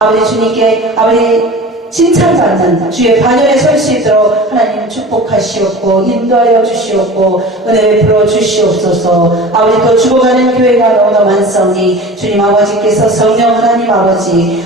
아버지 주님께 아버지 칭찬받는 주의 반열에 설 수 있도록 하나님 축복하시옵고 인도하여 주시옵고 은혜 베풀어 주시옵소서. 아버지 또 죽어가는 교회가 너무나 많사오니 주님 아버지께서 성령 하나님 아버지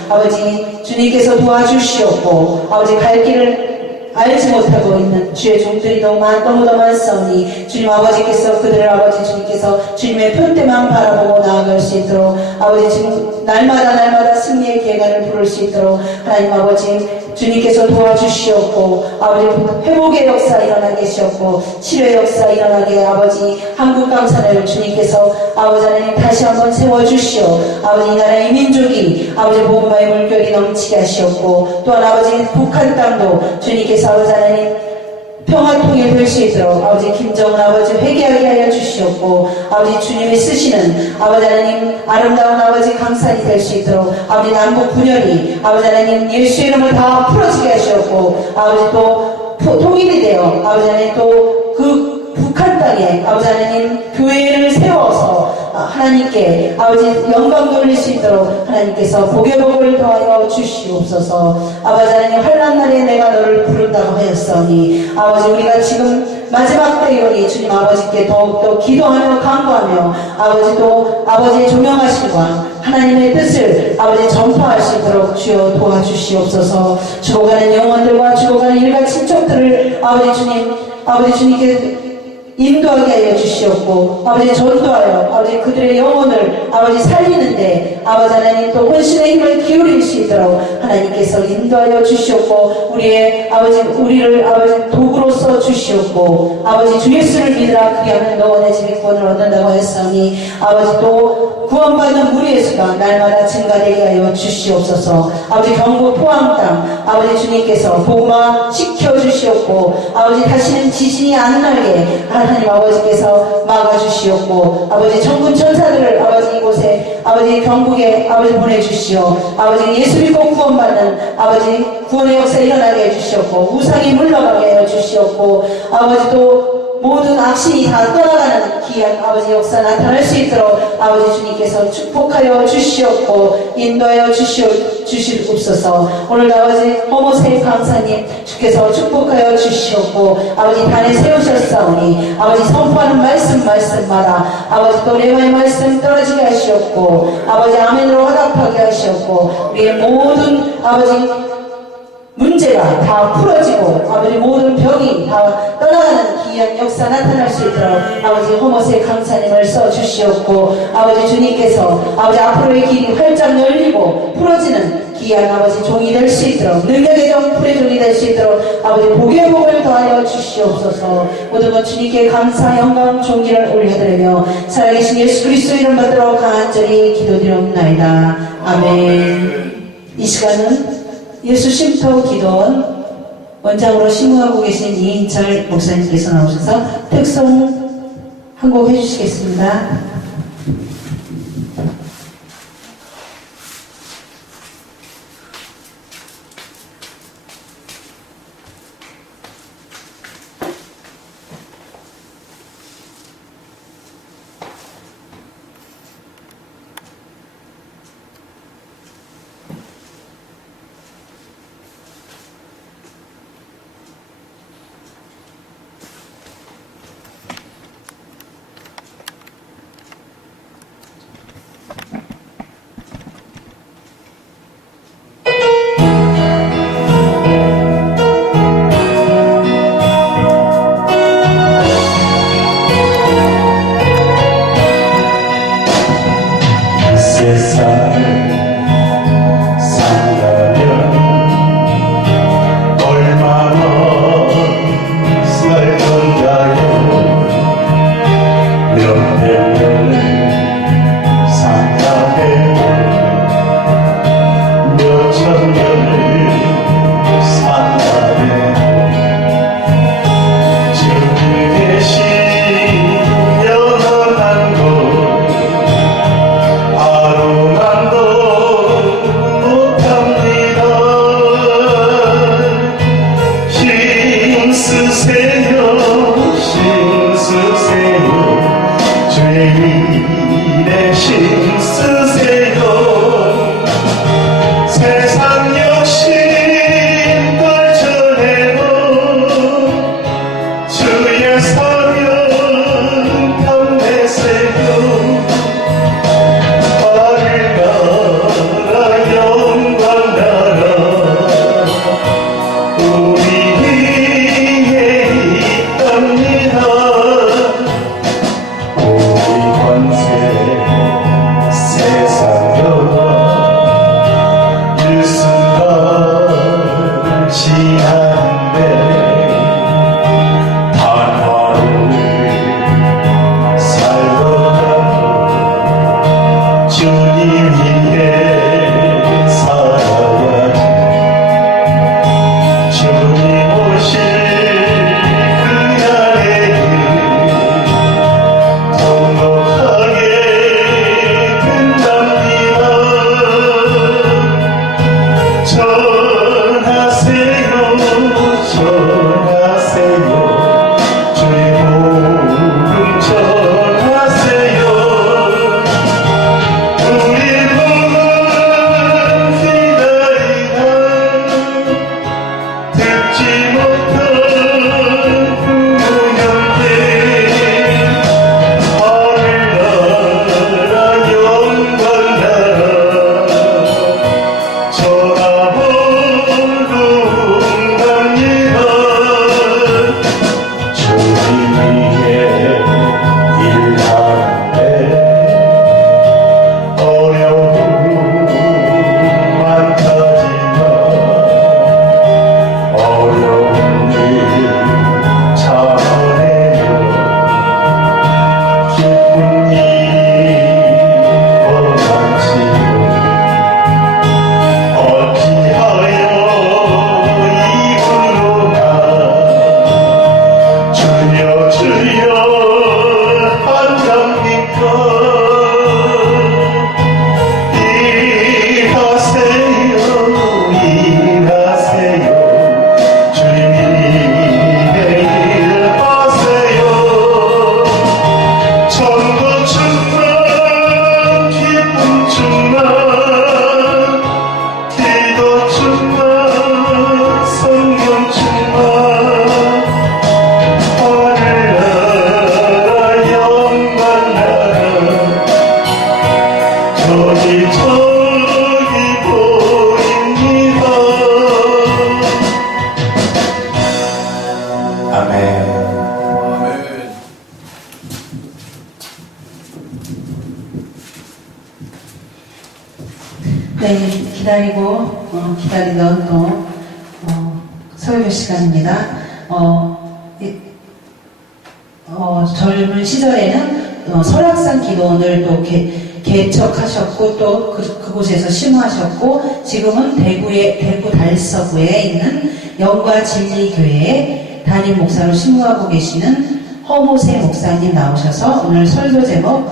주님께서 도와주시옵고 아버지 갈 길을 알지 못하고 있는 주의 종들이 너무나 많사오니 주님 아버지께서 그들을 아버지 주님께서 주님의 표대만 바라보고 나아갈 수 있도록 아버지 지금 날마다 승리의 계가를 부를 수 있도록 하나님 아버지 주님께서 도와주시옵고 아버지 회복의 역사 일어나게 하시옵고 치료의 역사 일어나게 아버지 한국 강산을 주님께서 아버지 하나님 다시 한번 세워주시오. 아버지 이 나라의 민족이 아버지 복음화의 물결이 넘치게 하시옵고 또한 아버지 북한 땅도 주님께서 아버지 하나님 평화 통일 될 수 있도록 아버지 김정은 아버지 회개하게 하여 주시옵고 아버지 주님이 쓰시는 아버지 하나님 아름다운 아버지 강산이 될 수 있도록 아버지 남북 분열이 아버지 하나님 예수의 이름을 다 풀어지게 하시옵고 아버지 또 통일이 되어 아버지 하나님 또 그 북한 땅에 아버지 하나님 교회를 세워서 하나님께 아버지 영광 돌릴 수 있도록 하나님께서 복의 복을 더하여 주시옵소서. 아버지 하나님 환난 날에 내가 너를 부른다고 하였사오니 아버지 우리가 지금 마지막 때이오니 주님 아버지께 더욱더 기도하며 간구하며 아버지 또 아버지의 조명하심과 하나님의 뜻을 아버지 전파할 수 있도록 주여 도와주시옵소서. 죽어가는 영혼들과 죽어가는 일가 친척들을 아버지 주님께 인도하게 하여 주시옵고 아버지 전도하여 아버지 그들의 영혼을 아버지 살리는데 아버지 하나님 또 혼신의 힘을 기울일 수 있도록 하나님께서 인도하여 주시옵고 우리를 아버지 도구로서 주시옵고 아버지 주 예수를 믿으라 그리하면 너원의 지배권을 얻는다고 했사오니 아버지 또 구원받는 우리의 수가 날마다 증가되게 하여 주시옵소서. 아버지 경북 포항 땅 아버지 주님께서 복음화 시켜주시옵고 아버지 다시는 지진이 안 나게 하나님 아버지께서 막아주시옵고 아버지 천군 천사들을 아버지 이곳에 아버지 경북에 아버지 보내주시오. 아버지 예수 믿고 구원받는 아버지 구원의 역사 일어나게 해주시옵고 우상이 물러가게 해주시옵고 아버지 또 모든 악신이 다 떠나가는 귀한 아버지 역사 나타날 수 있도록 아버지 주님께서 축복하여 주시옵고 인도하여 주시옵소서. 오늘 아버지 호모세이 강사님 주께서 축복하여 주시옵고 아버지 단에 세우셨사오니 아버지 선포하는 말씀마다 아버지 또 레마의 말씀 떨어지게 하시옵고 아버지 아멘으로 화답하게 하시옵고 우리의 모든 아버지 문제가 다 풀어지고 아버지 모든 병이 다 떠나가는 귀한 역사 나타날 수 있도록 아버지 호모세 강사님을 써주시옵고 아버지 주님께서 아버지 앞으로의 길이 활짝 열리고 풀어지는 귀한 아버지 종이 될 수 있도록 능력의 종 풀의 종이 될 수 있도록 아버지 복의 복을 더하여 주시옵소서. 모든 것 주님께 감사 영광 존귀를 올려드리며 살아계신 예수 그리스도 이름 받들어 간절히 기도드리옵나이다. 아멘. 이 시간은 예수 쉼터 기도원 원장으로 심무하고 계신 이인철 목사님께서 나오셔서 특송 한 곡 해주시겠습니다. 전하세요 전하세요 주의 복음 전하세요 우리 복음 기다리다 듣지 못한 부모님께 하늘나라 영광나라 전하복음 갑니다 주님의 일하는데 어려움 많다지만 어려운 일 참아내며 기쁜 일이 원하지요 어찌하여 이불로나 주여 주여 한답니까 일하세요 일하세요 주님의 일하세요 전도 충만 기쁨 충만 기도 충만 성령 충만 하늘나라 영광나라 저기 보입니다 아멘. 네, 기다리던 또 설교 시간입니다. 젊은 시절에는 설악산 기도원을 또 개척하셨고 또 그곳에서 심화하셨고 지금은 대구 달서구에 있는 영과 진리교회에 담임 목사로 심무하고 계시는 허모세 목사님 나오셔서 오늘 설교 제목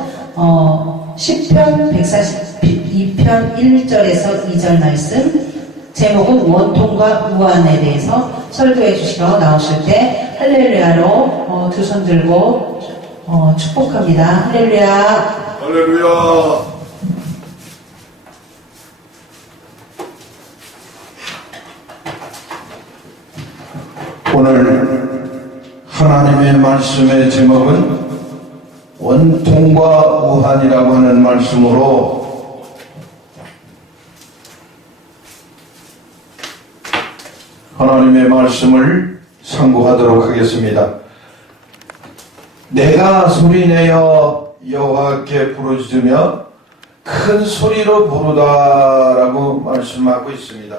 시편 142편 1절에서 2절 말씀 제목은 원통과 우환에 대해서 설교해 주시러 나오실 때 할렐루야로 두 손 들고 축복합니다. 할렐루야. 할렐루야. 오늘 하나님의 말씀의 제목은 원통과 우환이라고 하는 말씀으로 하나님의 말씀을 상고하도록 하겠습니다. 내가 소리내어 여호와께 부르짖으며 큰 소리로 부르다라고 말씀하고 있습니다.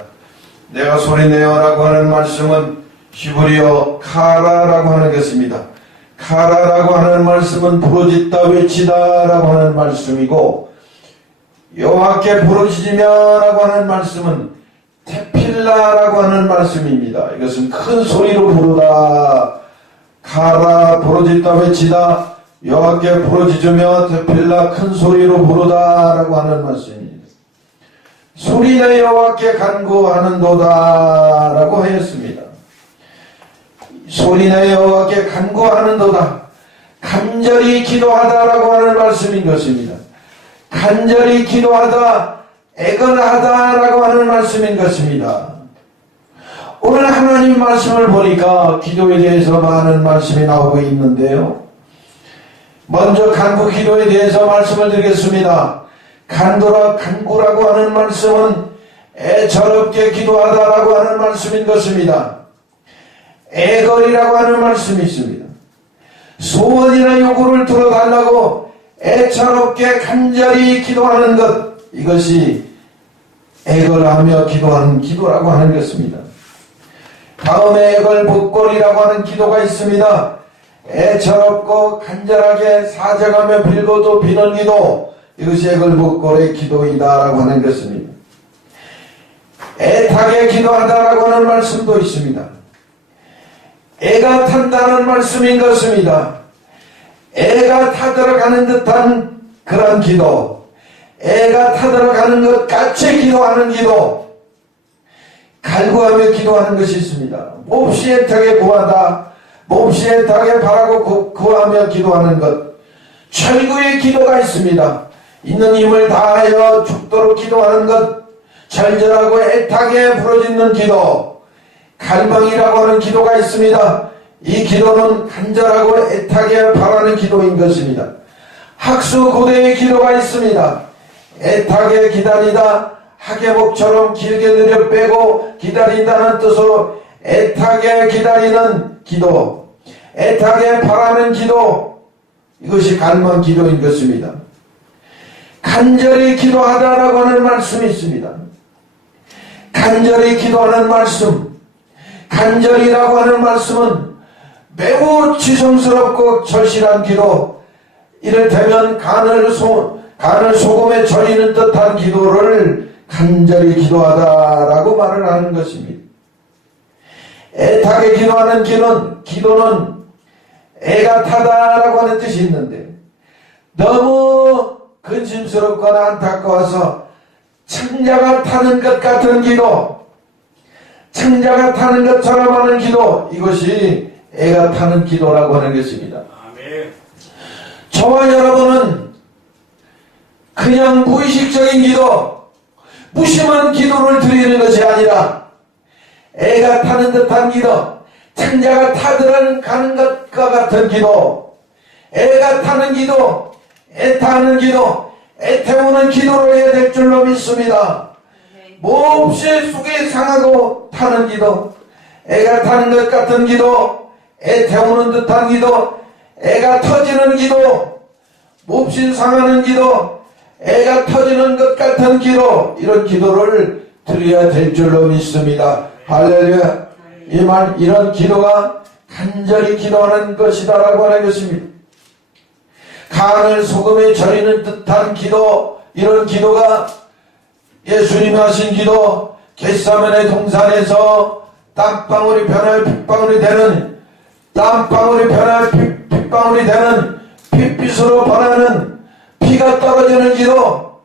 내가 소리내어라고 하는 말씀은 히브리어 카라라고 하는 것입니다. 카라라고 하는 말씀은 부르짖다 외치다라고 하는 말씀이고 여호와께 부르짖으며라고 하는 말씀은 테필라라고 하는 말씀입니다. 이것은 큰 소리로 부르다, 카라 부르짖다 외치다, 여호와께 부르짖으며 테필라 큰 소리로 부르다라고 하는 말씀입니다. 소리내 여호와께 간구하는도다라고 하였습니다. 소리내 여호와께 간구하는도다, 간절히 기도하다라고 하는 말씀인 것입니다. 간절히 기도하다, 애걸하다라고 하는 말씀인 것입니다. 오늘 하나님 말씀을 보니까 기도에 대해서 많은 말씀이 나오고 있는데요. 먼저 간구 기도에 대해서 말씀을 드리겠습니다. 간구라고 하는 말씀은 애처롭게 기도하다라고 하는 말씀인 것입니다. 애걸이라고 하는 말씀이 있습니다. 소원이나 요구를 들어달라고 애처롭게 간절히 기도하는 것, 이것이 애걸하며 기도하는 기도라고 하는 것입니다. 다음에 애걸복걸이라고 하는 기도가 있습니다. 애처롭고 간절하게 사정하며 빌고도 비는 기도, 이것이 애걸복걸의 기도이다라고 하는 것입니다. 애타게 기도하다라고 하는 말씀도 있습니다. 애가 탄다는 말씀인 것입니다. 애가 타들어가는 듯한 그런 기도, 애가 타들어가는 것 같이 기도하는 기도, 갈구하며 기도하는 것이 있습니다. 몹시 애타게 구하다, 몹시 애타게 바라고 구하며 기도하는 것, 철구의 기도가 있습니다. 있는 힘을 다하여 죽도록 기도하는 것, 절절하고 애타게 부르짖는 기도, 갈망이라고 하는 기도가 있습니다. 이 기도는 간절하고 애타게 바라는 기도인 것입니다. 학수고대의 기도가 있습니다. 애타게 기다리다, 하계목처럼 길게 느려 빼고 기다린다는 뜻으로 애타게 기다리는 기도, 애타게 바라는 기도, 이것이 갈망 기도인 것입니다. 간절히 기도하다라고 하는 말씀이 있습니다. 간절히 기도하는 말씀, 간절이라고 하는 말씀은 매우 지성스럽고 절실한 기도, 이를테면 간을 소금에 절이는 듯한 기도를 간절히 기도하다라고 말을 하는 것입니다. 애타게 기도하는 기도는 애가 타다라고 하는 뜻이 있는데, 너무 근심스럽거나 안타까워서 청자가 타는 것 같은 기도, 청자가 타는 것처럼 하는 기도, 이것이 애가 타는 기도라고 하는 것입니다. 아멘. 저와 여러분은 그냥 무의식적인 기도, 무심한 기도를 드리는 것이 아니라 애가 타는 듯한 기도, 청자가 타들어가는 것과 같은 기도, 애가 타는 기도, 애타는 기도, 애태우는 기도를 해야 될 줄로 믿습니다. 몹시 속이 상하고 타는 기도, 애가 타는 것 같은 기도, 애태우는 듯한 기도, 애가 터지는 기도, 몹시 상하는 기도, 애가 터지는 것 같은 기도, 이런 기도를 드려야 될 줄로 믿습니다. 할렐루야. 이런 기도가 간절히 기도하는 것이다라고 하는 것입니다. 간을 소금에 절이는 듯한 기도, 이런 기도가 예수님이 하신 기도, 겟세마네 동산에서 땀방울이 변할 핏방울이 되는, 땀방울이 변할 핏방울이 되는, 핏빛으로 변하는, 피가 떨어지는 기도,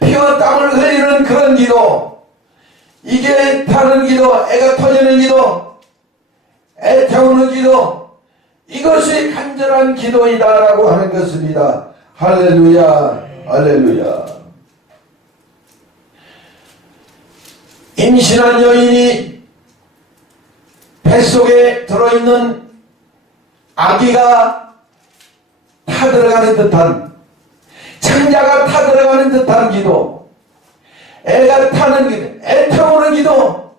피와 땀을 흘리는 그런 기도, 이게 타는 기도, 애가 터지는 기도, 애 태우는 기도, 이것이 간절한 기도이다라고 하는 것입니다. 할렐루야, 할렐루야. 임신한 여인이 뱃속에 들어있는 아기가 타들어가는 듯한, 창자가 타들어가는 듯한 기도, 애가 타는 기도, 애 태우는 기도,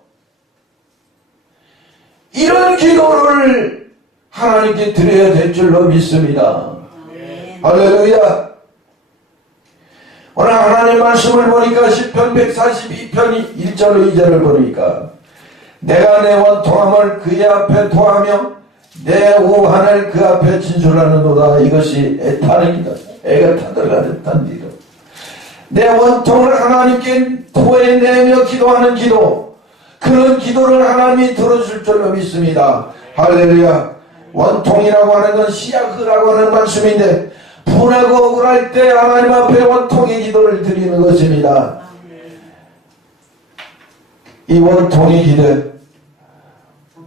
이런 기도를 하나님께 드려야 될 줄로 믿습니다. 아멘. 할렐루야. 오늘 하나님 말씀을 보니까 시편 142편 1절 2절을 보니까 내가 내 원통함을 그의 앞에 토하며 내 우한을 그 앞에 진술하는도다. 이것이 애타는 기도, 애가 타들어가는 듯한 기도, 내 원통을 하나님께 토해내며 기도하는 기도, 그런 기도를 하나님이 들어줄 줄로 믿습니다. 할렐루야. 원통이라고 하는 건 시야흐라고 하는 말씀인데, 분하고 억울할 때 하나님 앞에 원통의 기도를 드리는 것입니다. 이 원통의 기도,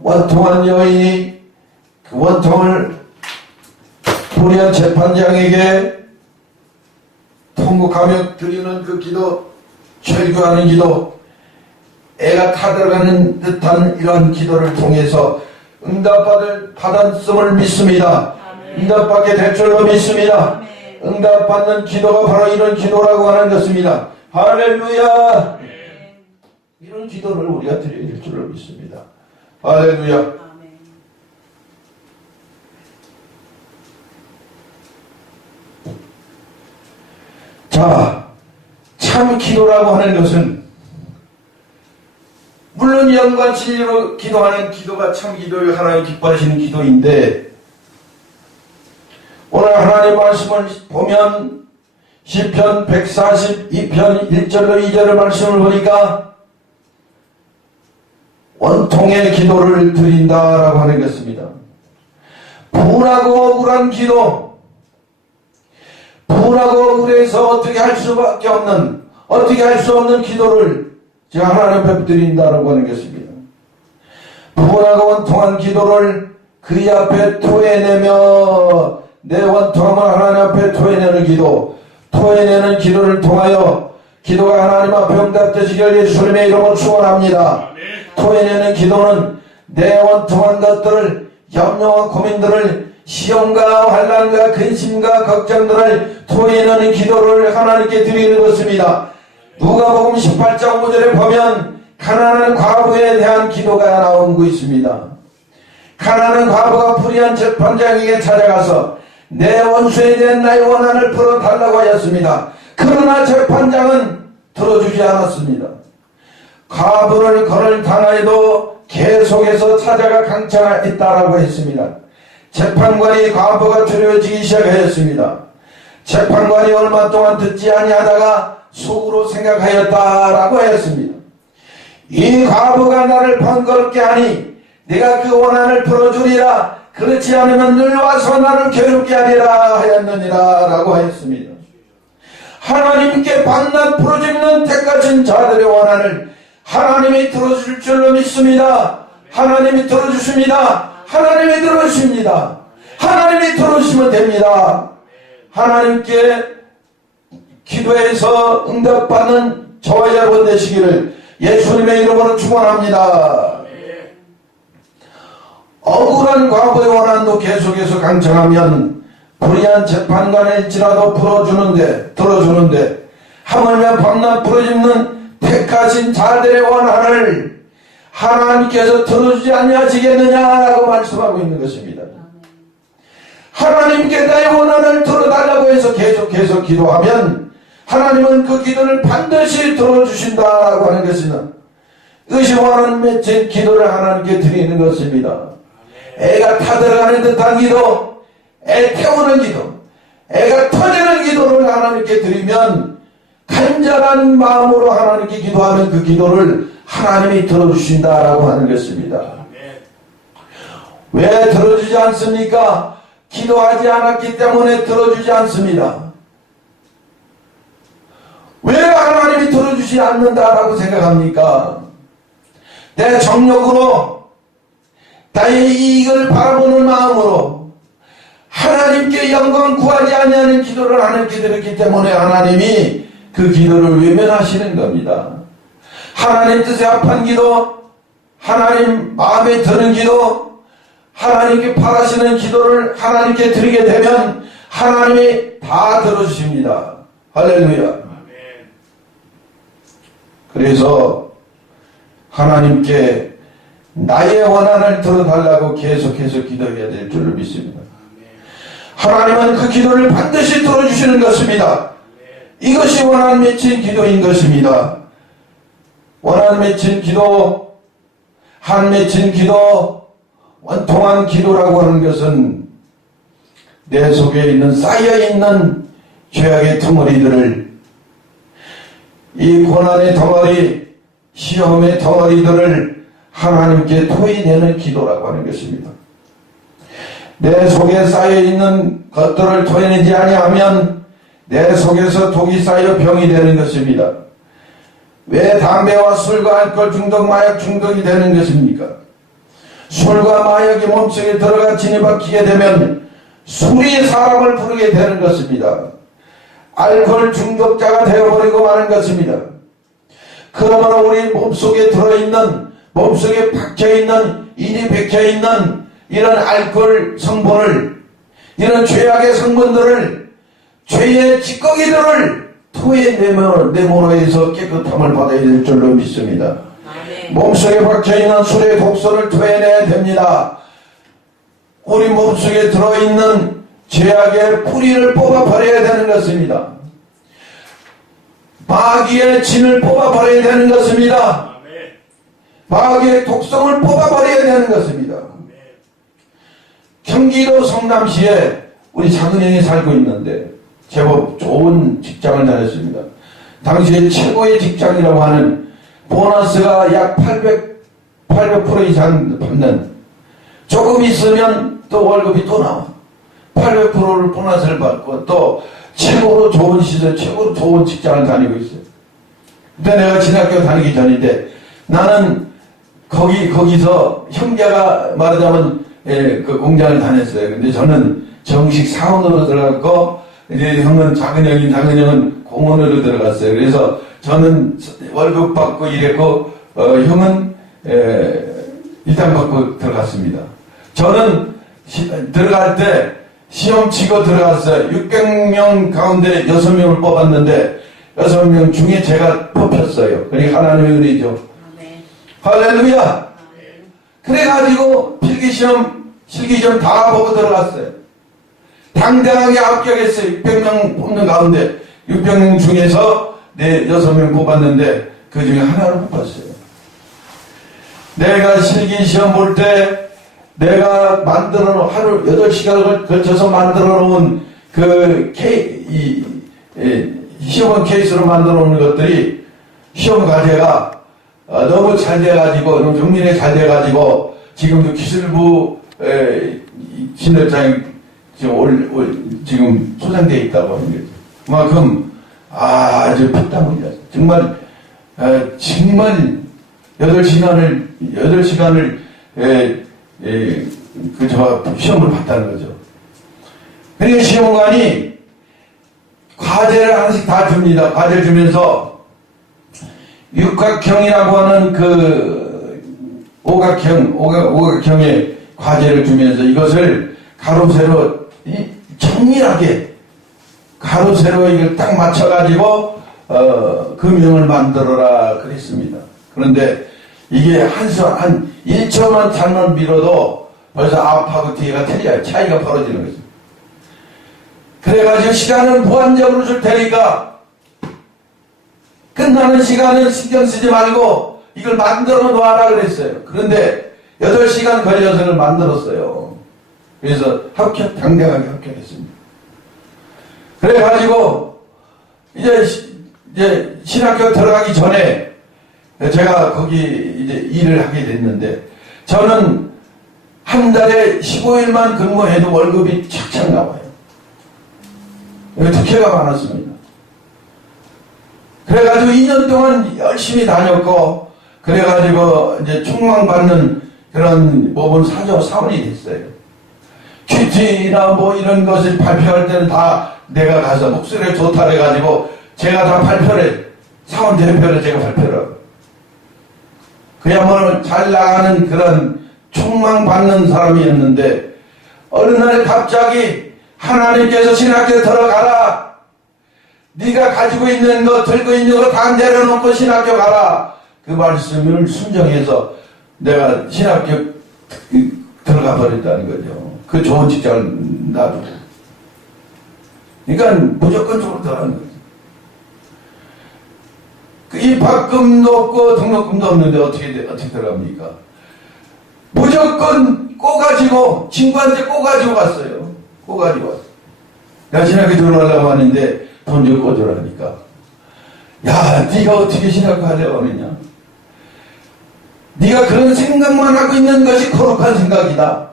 원통한 여인이 그 원통을 불의한 재판장에게 통곡하며 드리는 그 기도, 철교하는 기도, 애가 타들어가는 듯한 이런 기도를 통해서 받았음을 믿습니다. 응답받게 될 줄로 믿습니다. 응답받는 기도가 바로 이런 기도라고 하는 것입니다. 할렐루야. 이런 기도를 우리가 드려야 될 줄로 믿습니다. 할렐루야. 자, 참 기도라고 하는 것은 물론 영과 진리로 기도하는 기도가 참 기도를 하나님 기뻐하시는 기도인데, 오늘 하나님 말씀을 보면 시편 142편 1절로 2절의 말씀을 보니까 원통의 기도를 드린다라고 하는 것입니다. 분하고 억울한 기도, 분하고 억울해서 어떻게 할 수 없는 기도를 제가 하나님 앞에 드린다라고 하는 것입니다. 부원하고 원통한 기도를 그의 앞에 토해내며 내 원통함을 하나님 앞에 토해내는 기도, 토해내는 기도를 통하여 기도가 하나님 앞에 응답되시길 예수님의 이름으로 축원합니다. 토해내는 기도는 내 원통한 것들을, 염려와 고민들을, 시험과 환난과 근심과 걱정들을 토해내는 기도를 하나님께 드리는 것입니다. 누가복음 18장 5절에 보면 가난한 과부에 대한 기도가 나온 거 있습니다. 가난한 과부가 불의한 재판장에게 찾아가서 내 원수에 대한 나의 원한을 풀어달라고 하였습니다. 그러나 재판장은 들어주지 않았습니다. 과부를 거를 당하여도 계속해서 찾아가 강창했다라고 했습니다. 재판관이 과부가 두려워지기 시작하였습니다. 재판관이 얼마 동안 듣지 아니하다가 속으로 생각하였다라고 했습니다. 이 과부가 나를 번거롭게 하니 내가 그 원한을 풀어주리라. 그렇지 않으면 늘 와서 나를 괴롭게 하리라 하였느니라 라고 하였습니다. 하나님께 밤낮 부르짖는 택하신 자들의 원한을 하나님이 들어줄 줄로 믿습니다. 하나님이 들어주십니다. 하나님이 들어주십니다. 하나님이 들어주시면 됩니다. 하나님께 기도해서 응답받는 저와 여러분 되시기를 예수님의 이름으로 축원합니다. 억울한 과거의 원한도 계속해서 강청하면 불의한 재판관일지라도 들어주는데 하물며 밤낮 부르짖는 택하신 자들의 원한을 하나님께서 들어주지 아니하시겠느냐라고 말씀하고 있는 것입니다. 하나님께 나의 원한을 들어달라고 해서 계속해서 기도하면 하나님은 그 기도를 반드시 들어주신다라고 하는 것입니다. 이것이 원한 맺힌 기도를 하나님께 드리는 것입니다. 애가 타들어가는 듯한 기도, 애 태우는 기도, 애가 터지는 기도를 하나님께 드리면 간절한 마음으로 하나님께 기도하면 그 기도를 하나님이 들어주신다라고 하는 것입니다. 왜 들어주지 않습니까? 기도하지 않았기 때문에 들어주지 않습니다. 왜 하나님이 들어주지 않는다라고 생각합니까? 내 정력으로 나의 이익을 바라보는 마음으로 하나님께 영광 구하지 아니하는 기도를 하나님께 드렸기 때문에 하나님이 그 기도를 외면하시는 겁니다. 하나님 뜻에 합한 기도, 하나님 마음에 드는 기도, 하나님께 바라시는 기도를 하나님께 드리게 되면 하나님이 다 들어주십니다. 할렐루야. 그래서 하나님께 나의 원한을 들어달라고 계속해서 기도해야 될 줄로 믿습니다. 하나님은 그 기도를 반드시 들어주시는 것입니다. 이것이 원한 맺힌 기도인 것입니다. 원한 맺힌 기도, 한 맺힌 기도, 원통한 기도라고 하는 것은 내 속에 있는 쌓여있는 죄악의 덩어리들을, 이 고난의 덩어리, 시험의 덩어리들을 하나님께 토해내는 기도라고 하는 것입니다. 내 속에 쌓여있는 것들을 토해내지 아니하면 내 속에서 독이 쌓여 병이 되는 것입니다. 왜 담배와 술과 알코올 중독, 마약 중독이 되는 것입니까? 술과 마약이 몸속에 들어가 진입박히게 되면 술이 사람을 부르게 되는 것입니다. 알코올 중독자가 되어버리고 마는 것입니다. 그러므로 우리 몸속에 들어있는, 몸속에 박혀있는, 인이 박혀있는 이런 알코올 성분을, 이런 죄악의 성분들을, 죄의 찌꺼기들을 토해내므로 해서 깨끗함을 받아야 될 줄로 믿습니다. 몸속에 박혀있는 술의 독소를 토해내야 됩니다. 우리 몸속에 들어있는 죄악의 뿌리를 뽑아버려야 되는 것입니다. 마귀의 진을 뽑아버려야 되는 것입니다. 마귀의 독성을 뽑아버려야 되는 것입니다. 경기도 성남시에 우리 작은 형이 살고 있는데 제법 좋은 직장을 다녔습니다. 당시에 최고의 직장이라고 하는 보너스가 약 800% 이상 받는, 조금 있으면 또 월급이 또 나와. 800%를 보너스를 받고 또 최고로 좋은 시설, 최고로 좋은 직장을 다니고 있어요. 그때 내가 신학교 다니기 전인데 나는 거기서 형제가 말하자면 그 공장을 다녔어요. 근데 저는 정식 사원으로 들어갔고 이제 형은 작은 형은 공원으로 들어갔어요. 그래서 저는 월급 받고 일했고 형은 일당 받고 들어갔습니다. 저는 들어갈 때 시험 치고 들어갔어요. 600명 가운데 6명을 뽑았는데 6명 중에 제가 뽑혔어요. 그러니까 하나님의 은혜죠. 할렐루야. 그래가지고 필기시험, 실기시험 다 보고 들어갔어요. 당당하게 합격했어요. 600명 뽑는 가운데 600명 중에서 6명 뽑았는데 그 중에 하나를 뽑았어요. 내가 실기시험 볼 때 내가 만들어 놓은 하루 8시간을 걸쳐서 만들어 놓은 그 시험 케이스로 만들어 놓은 것들이 시험 과제가 너무 잘 돼가지고 너무 정밀하게 잘 돼가지고 지금도 기술부 진열장이 지금 소장되어 있다고 하는 거죠. 그만큼 아주 피땀 흘렸어요. 정말 8시간을 시험을 봤다는 거죠. 그러니까 시험관이 과제를 하나씩 다 줍니다. 과제를 주면서 육각형이라고 하는 그 오각형의 과제를 주면서 이것을 가로 세로 정밀하게 가로 세로 이걸 딱 맞춰가지고 금형을 만들어라 그랬습니다. 그런데 이게 한 1초만 잘못 밀어도 벌써 앞하고 뒤가 틀려요. 차이가 벌어지는 거죠. 그래가지고 시간은 무한적으로 줄 테니까 끝나는 시간은 신경 쓰지 말고 이걸 만들어 놓아라 그랬어요. 그런데 8시간 걸려서 그걸 만들었어요. 그래서 당당하게 합격했습니다. 그래가지고 이제 신학교 들어가기 전에 제가 거기 이제 일을 하게 됐는데 저는 한 달에 15일만 근무해도 월급이 착착 나와요. 특혜가 많았습니다. 그래가지고 2년 동안 열심히 다녔고 그래가지고 이제 총망받는 그런 법원 사원이 됐어요. 퀴즈나 뭐 이런 것을 발표할 때는 다 내가 가서 목소리가 좋다 그래가지고 제가 다 발표를 사원 대표를 제가 발표를 하고 그야말로 잘 나가는 그런 총망받는 사람이었는데 어느 날 갑자기 하나님께서 신학교에 들어가라. 네가 가지고 있는 거 들고 있는 거 다 내려놓고 신학교 가라. 그 말씀을 순종해서 내가 신학교 들어가 버렸다는 거죠. 그 좋은 직장을 놔두고. 그러니까 무조건적으로 들어가는 거죠. 그 입학금도 없고 등록금도 없는데 어떻게 들어갑니까? 무조건 꼬가지고 친구한테 꼬가지고 갔어요. 꼬가지고 왔어요. 내가 신학교 들어가려고 하는데 돈 좀 꿔주라니까. 야, 네가 어떻게 신학교 하려고 하느냐? 네가 그런 생각만 하고 있는 것이 거룩한 생각이다.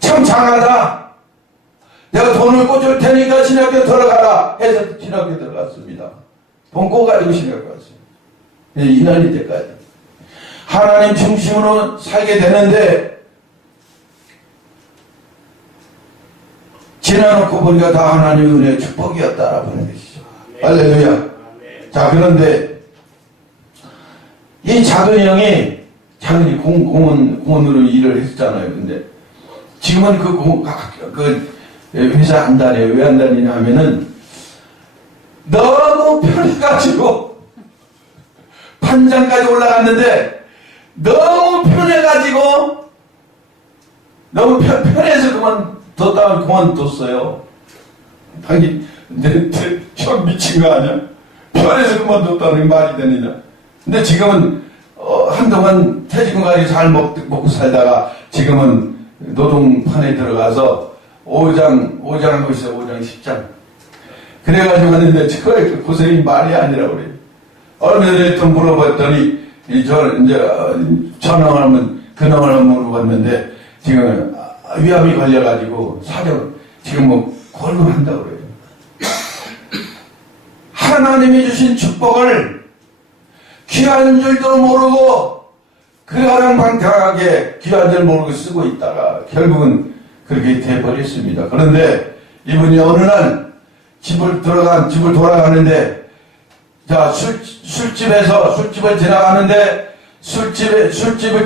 참 장하다. 내가 돈을 꿔줄 테니까 신학교 들어가라 해서 신학교 들어갔습니다. 돈 꿔가지고 신학교 갔습니다. 이날이 때까지. 하나님 중심으로 살게 되는데 지나놓고 보니까 다 하나님의 은혜의 축복이었다라고 하는 것이죠. 할렐루야. 자, 그런데 이 작은 형이 공원으로 일을 했잖아요. 근데 지금은 그 회사 안 다녀요. 왜 안 다니냐 하면은 너무 편해가지고 판장까지 올라갔는데 너무 편해가지고 너무 편해서 그만뒀어요. 당신 저 미친 거 아니야? 편해서 그만뒀다는 말이 되느냐? 근데 지금은 한동안 퇴직금 가지고 잘 먹고 살다가 지금은 노동판에 들어가서 5장 하고 있어요. 5장 10장. 그래가지고 하는데 그 고생이 말이 아니라고 그래요. 얼마 전에 또 물어봤더니 전화를 하면 근황을 물어봤는데 지금 위암이 걸려가지고 지금 뭐 골고루 한다고 그래요. 하나님이 주신 축복을 귀한 줄도 모르고 그가랑방탕하게 귀한 줄 모르고 쓰고 있다가 결국은 그렇게 돼버렸습니다. 그런데 이분이 어느 날 집을 돌아가는데 자 술집을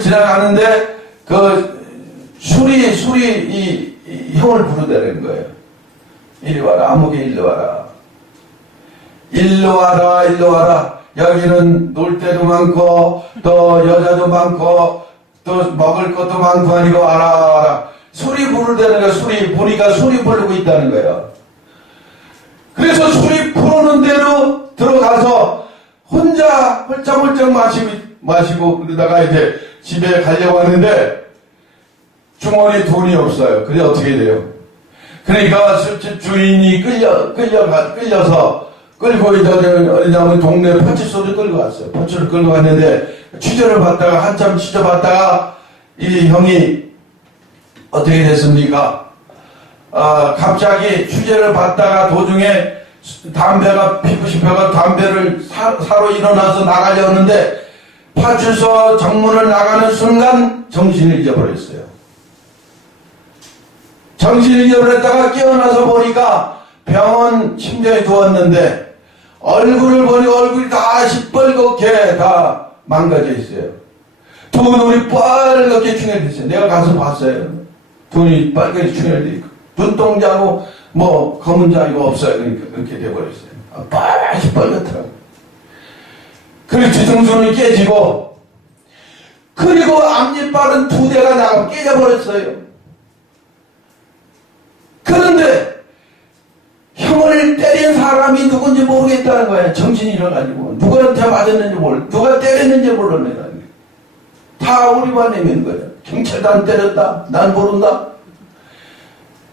지나가는데 그 술이 이 형을 부르다는 거예요. 이리 와라, 아무개 일로 와라. 일로 와라. 여기는 놀 때도 많고 또 여자도 많고 또 먹을 것도 많고 하니까 와라. 술이 부르다는 거야. 보니까 술이 부르고 있다는 거예요. 그래서 술이 부르는 대로 들어가서 혼자 홀짝홀짝 마시고 그러다가 이제 집에 가려고 하는데 주머니에 돈이 없어요. 그래 어떻게 돼요? 그러니까 술집 주인이 끌려서 끌고 어디냐면 동네 파출소를 끌고 갔어요. 파출소를 끌고 갔는데 취재를 받다가 한참 취재받다가 이 형이 어떻게 됐습니까? 갑자기 취재를 받다가 도중에 담배가 피고 싶어서 담배를 사러 일어나서 나가려는데 파출소 정문을 나가는 순간 정신을 잊어버렸어요. 정신을 잃어버렸다가 깨어나서 보니까 병원 침대에 누웠는데 얼굴을 보니 얼굴이 다 시뻘겋게 다 망가져 있어요. 두 눈이 빨갛게 충혈됐어요. 내가 가서 봤어요. 두 눈이 빨갛게 충혈돼 있고 눈동자고 뭐 검은 자이고 없어요. 그러니까 그렇게 돼버렸어요. 빨갛더라고요. 그리고 뒤통수는 깨지고 그리고 앞니빨은 2대가 나가 깨져버렸어요. 그런데 형을 때린 사람이 누군지 모르겠다는 거예요. 정신이 일어나지고 누구한테 맞았는지 몰라. 누가 때렸는지 모르는 거예요. 다 우리만 내면 거예요. 경찰도 안 때렸다. 난 모른다.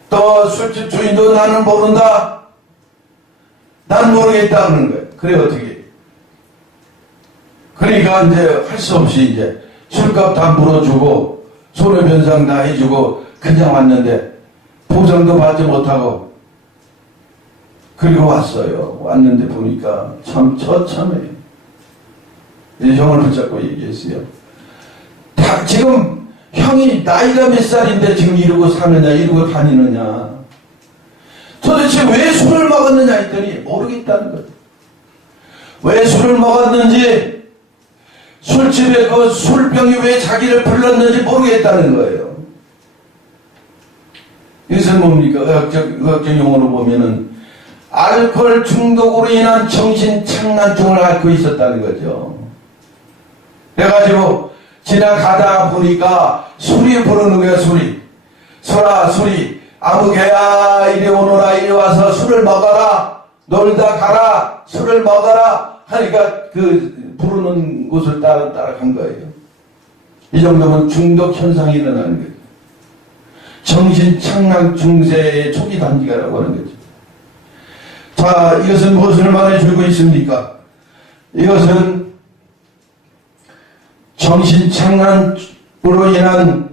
또 술집 주인도 나는 모른다. 난 모르겠다 하는 거예요. 그래 어떻게? 그러니까 이제 할 수 없이 이제 술값 다 물어주고 손해배상 다 해주고 그냥 왔는데 보상도 받지 못하고 그리고 왔어요. 왔는데 보니까 참 처참해요. 이 형을 붙잡고 얘기했어요. 다 지금 형이 나이가 몇 살인데 지금 이러고 사느냐 이러고 다니느냐 도대체 왜 술을 먹었느냐 했더니 모르겠다는 거예요. 왜 술을 먹었는지 술집에 그 술병이 왜 자기를 불렀는지 모르겠다는 거예요. 이것은 뭡니까? 의학적 용어로 보면은 알코올 중독으로 인한 정신착란증을 앓고 있었다는 거죠. 그래가지고 지나가다 보니까 술이 부르는 거야. 술이 아무개야 이리 오너라 이리 와서 술을 먹어라 놀다 가라 술을 먹어라 하니까 그 부르는 곳을 따라간 거예요. 이 정도면 중독 현상이 일어나는 거죠. 정신착란 증세의 초기 단계라고 하는 거죠. 자, 이것은 무엇을 말해주고 있습니까? 이것은 정신착란으로 인한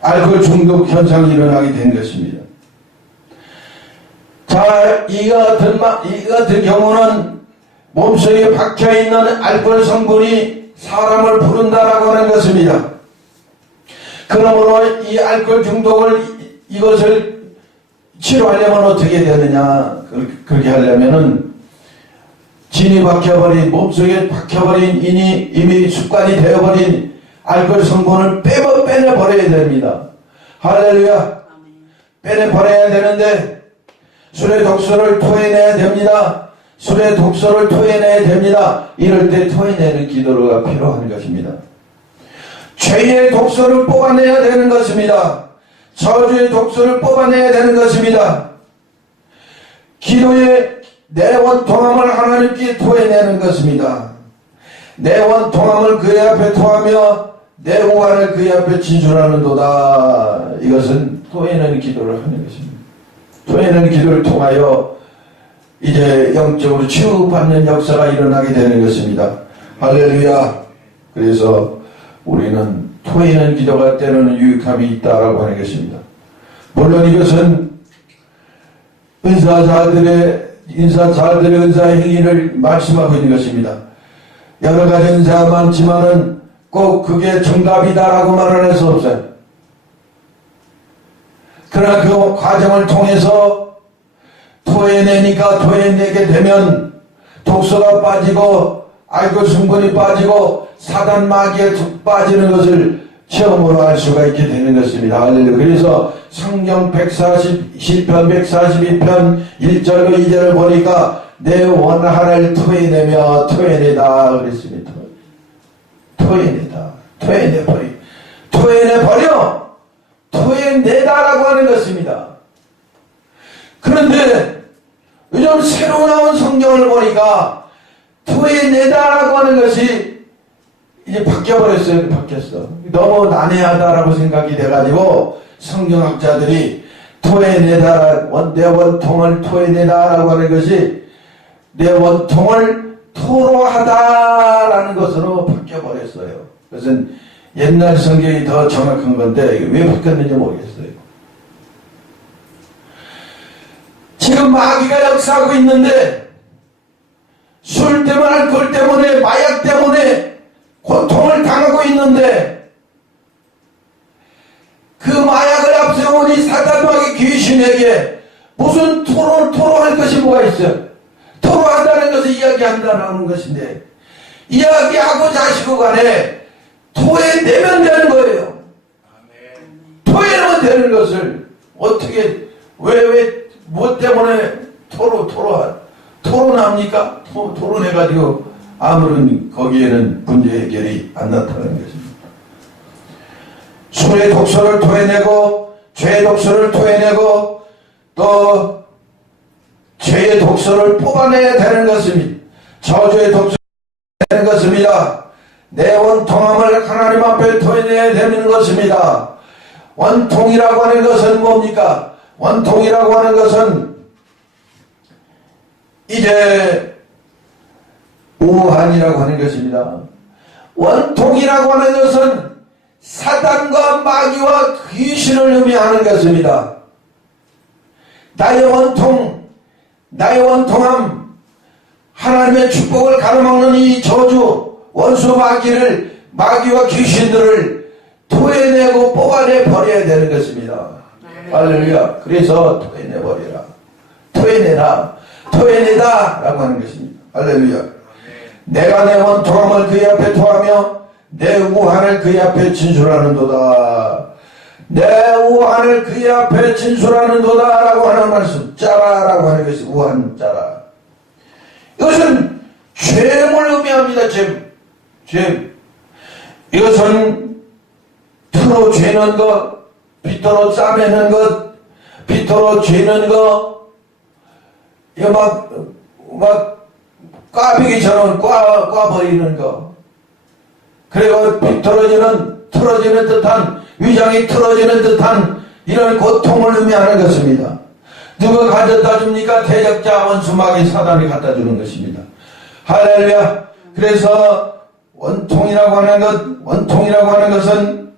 알코올 중독 현상이 일어나게 된 것입니다. 자, 이 같은 경우는 몸속에 박혀있는 알코올 성분이 사람을 부른다라고 하는 것입니다. 그러므로 이 알코올 중독을 이것을 치료하려면 어떻게 되느냐? 그렇게 하려면은 진이 박혀버린 몸속에 박혀버린 이미 습관이 되어버린 알코올 성분을 빼내버려야 됩니다. 할렐루야. 빼내버려야 되는데 술의 독소를 토해내야 됩니다. 술의 독소를 토해내야 됩니다. 이럴 때 토해내는 기도가 필요한 것입니다. 죄의 독소를 뽑아내야 되는 것입니다. 저주의 독소를 뽑아내야 되는 것입니다. 기도의 내 원통함을 하나님께 토해내는 것입니다. 내 원통함을 그의 앞에 토하며 내 오한을 그의 앞에 진술하는도다. 이것은 토해내는 기도를 하는 것입니다. 토해내는 기도를 통하여 이제 영적으로 치유받는 역사가 일어나게 되는 것입니다. 할렐루야. 그래서 우리는 토해내는 기도가 때로는 유익함이 있다라고 하는 것입니다. 물론 이것은 은사자들의 인사 잘 들은 은사의 행위를 말씀하고 있는 것입니다. 여러 가지 은사가 많지만은 꼭 그게 정답이다라고 말을 할 수 없어요. 그러나 그 과정을 통해서 토해내니까 토해내게 되면 독소가 빠지고 알코올 성분이 빠지고 사단 마귀에 툭 빠지는 것을 체험으로 알 수가 있게 되는 것입니다. 그래서 성경 140, 시편 142편 1절로 2절을 보니까 내 원한을 토해내며 토해내다 그랬습니다. 토해내다. 토해내버리. 토해내버려. 토해내다라고 하는 것입니다. 그런데 요즘 새로 나온 성경을 보니까 토해내다라고 하는 것이 이제 바뀌어버렸어요. 바뀌었어. 너무 난해하다라고 생각이 돼가지고 성경학자들이 토해내다, 내 원통을 토해내다라고 하는 것이 내 원통을 토로하다라는 것으로 바뀌어버렸어요. 그것은 옛날 성경이 더 정확한 건데 왜 바뀌었는지 모르겠어요. 지금 마귀가 역사하고 있는데 술 때문에 알코올 때문에 마약 때문에 고통을 당하고 있는데 그 마약을 앞세운 이 사단마귀 귀신에게 무슨 토로할 것이 뭐가 있어요? 토로한다는 것을 이야기한다는 것인데 이야기하고 자시고 간에 토해내면 되는 거예요. 토해내면 되는 것을 어떻게 뭐 때문에 토론합니까? 토론해가지고 아무런 거기에는 문제 해결이 안 나타나는 것입니다. 술의 독소를 토해내고 죄의 독소를 토해내고 또 죄의 독소를 뽑아내야 되는 것입니다. 저주의 독소를 되는 것입니다. 내 원통함을 하나님 앞에 토해내야 되는 것입니다. 원통이라고 하는 것은 뭡니까? 원통이라고 하는 것은 이제 우한이라고 하는 것입니다. 원통이라고 하는 것은 사단과 마귀와 귀신을 의미하는 것입니다. 나의 원통함, 하나님의 축복을 가로막는 이 저주, 원수 마귀와 귀신들을 토해내고 뽑아내 버려야 되는 것입니다. 할렐루야. 그래서 토해내버려라. 토해내라. 토해내다 라고 하는 것입니다. 할렐루야. 내가 내 원통함을 그의 앞에 토하며 내 우한을 그의 앞에 진술하는도다. 내 우한을 그의 앞에 진술하는도다 라고 하는 말씀. 짜라라고 하는 것이 우한 짜라. 이것은 죄물 의미합니다. 죄. 이것은 피로 죄는 것, 빗도로 싸매는 것, 빗도로 죄는 것, 이거 막 꽈배기처럼 꽈버리는 거. 그리고 틀어지는 듯한, 위장이 틀어지는 듯한 이런 고통을 의미하는 것입니다. 누가 가져다 줍니까? 대적자 원수마귀 사단이 갖다 주는 것입니다. 할렐루야. 그래서 원통이라고 하는 것은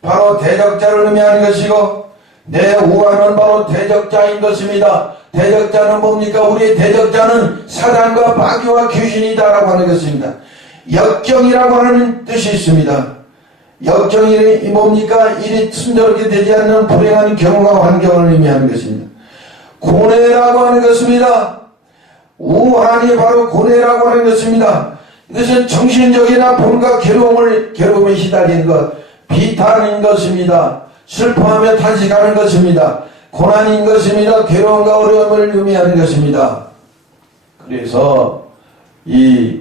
바로 대적자를 의미하는 것이고 내 우한은 바로 대적자인 것입니다. 대적자는 뭡니까? 우리의 대적자는 사단과 마귀와 귀신이다라고 하는 것입니다. 역경이라고 하는 뜻이 있습니다. 역경이 뭡니까? 일이 순조롭게 되지 않는 불행한 경우와 환경을 의미하는 것입니다. 고뇌라고 하는 것입니다. 우한이 바로 고뇌라고 하는 것입니다. 이것은 정신적인 아픔과 괴로움에 시달리는 것, 비탄인 것입니다. 슬퍼하며 탄식하는 것입니다. 고난인 것입니다. 괴로움과 어려움을 의미하는 것입니다. 그래서 이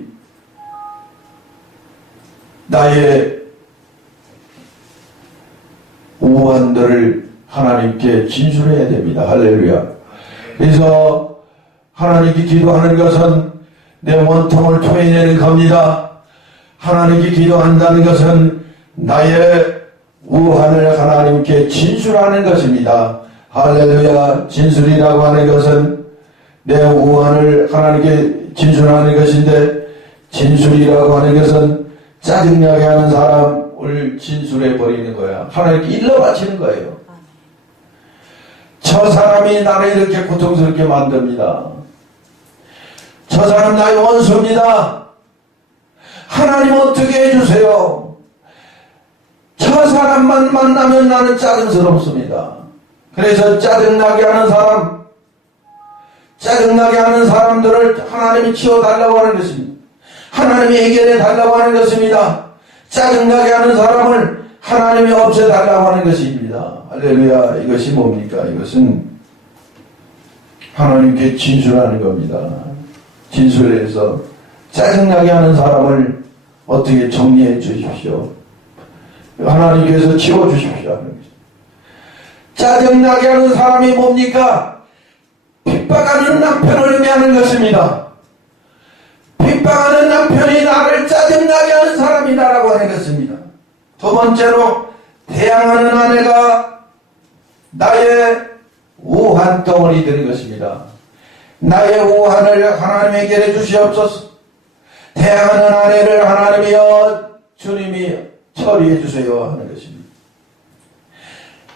나의 우한들을 하나님께 진술해야 됩니다. 할렐루야. 그래서 하나님께 기도하는 것은 내 원통을 토해내는 겁니다. 하나님께 기도한다는 것은 나의 우한을 하나님께 진술하는 것입니다. 할렐루야. 진술이라고 하는 것은 내 우한을 하나님께 진술하는 것인데 진술이라고 하는 것은 짜증나게 하는 사람을 진술해 버리는 거야. 하나님께 일러 바치는 거예요. 저 사람이 나를 이렇게 고통스럽게 만듭니다. 저 사람 나의 원수입니다. 하나님 어떻게 해주세요? 저 사람만 만나면 나는 짜증스럽습니다. 그래서 짜증나게 하는 사람들을 하나님이 치워달라고 하는 것입니다. 하나님이 해결해 달라고 하는 것입니다. 짜증나게 하는 사람을 하나님이 없애달라고 하는 것입니다. 할렐루야. 이것이 뭡니까? 이것은 하나님께 진술하는 겁니다. 진술해서 짜증나게 하는 사람을 어떻게 정리해 주십시오. 하나님께서 치워주십시오 하는 것입니다. 짜증나게 하는 사람이 뭡니까? 핍박하는 남편을 의미하는 것입니다. 핍박하는 남편이 나를 짜증나게 하는 사람이다라고 하는 것입니다. 두 번째로 대항하는 아내가 나의 우한 덩어리 되는 것입니다. 나의 우한을 하나님이 해결해 주시옵소서. 대항하는 아내를 하나님이여 주님이 처리해 주세요 하는 것입니다.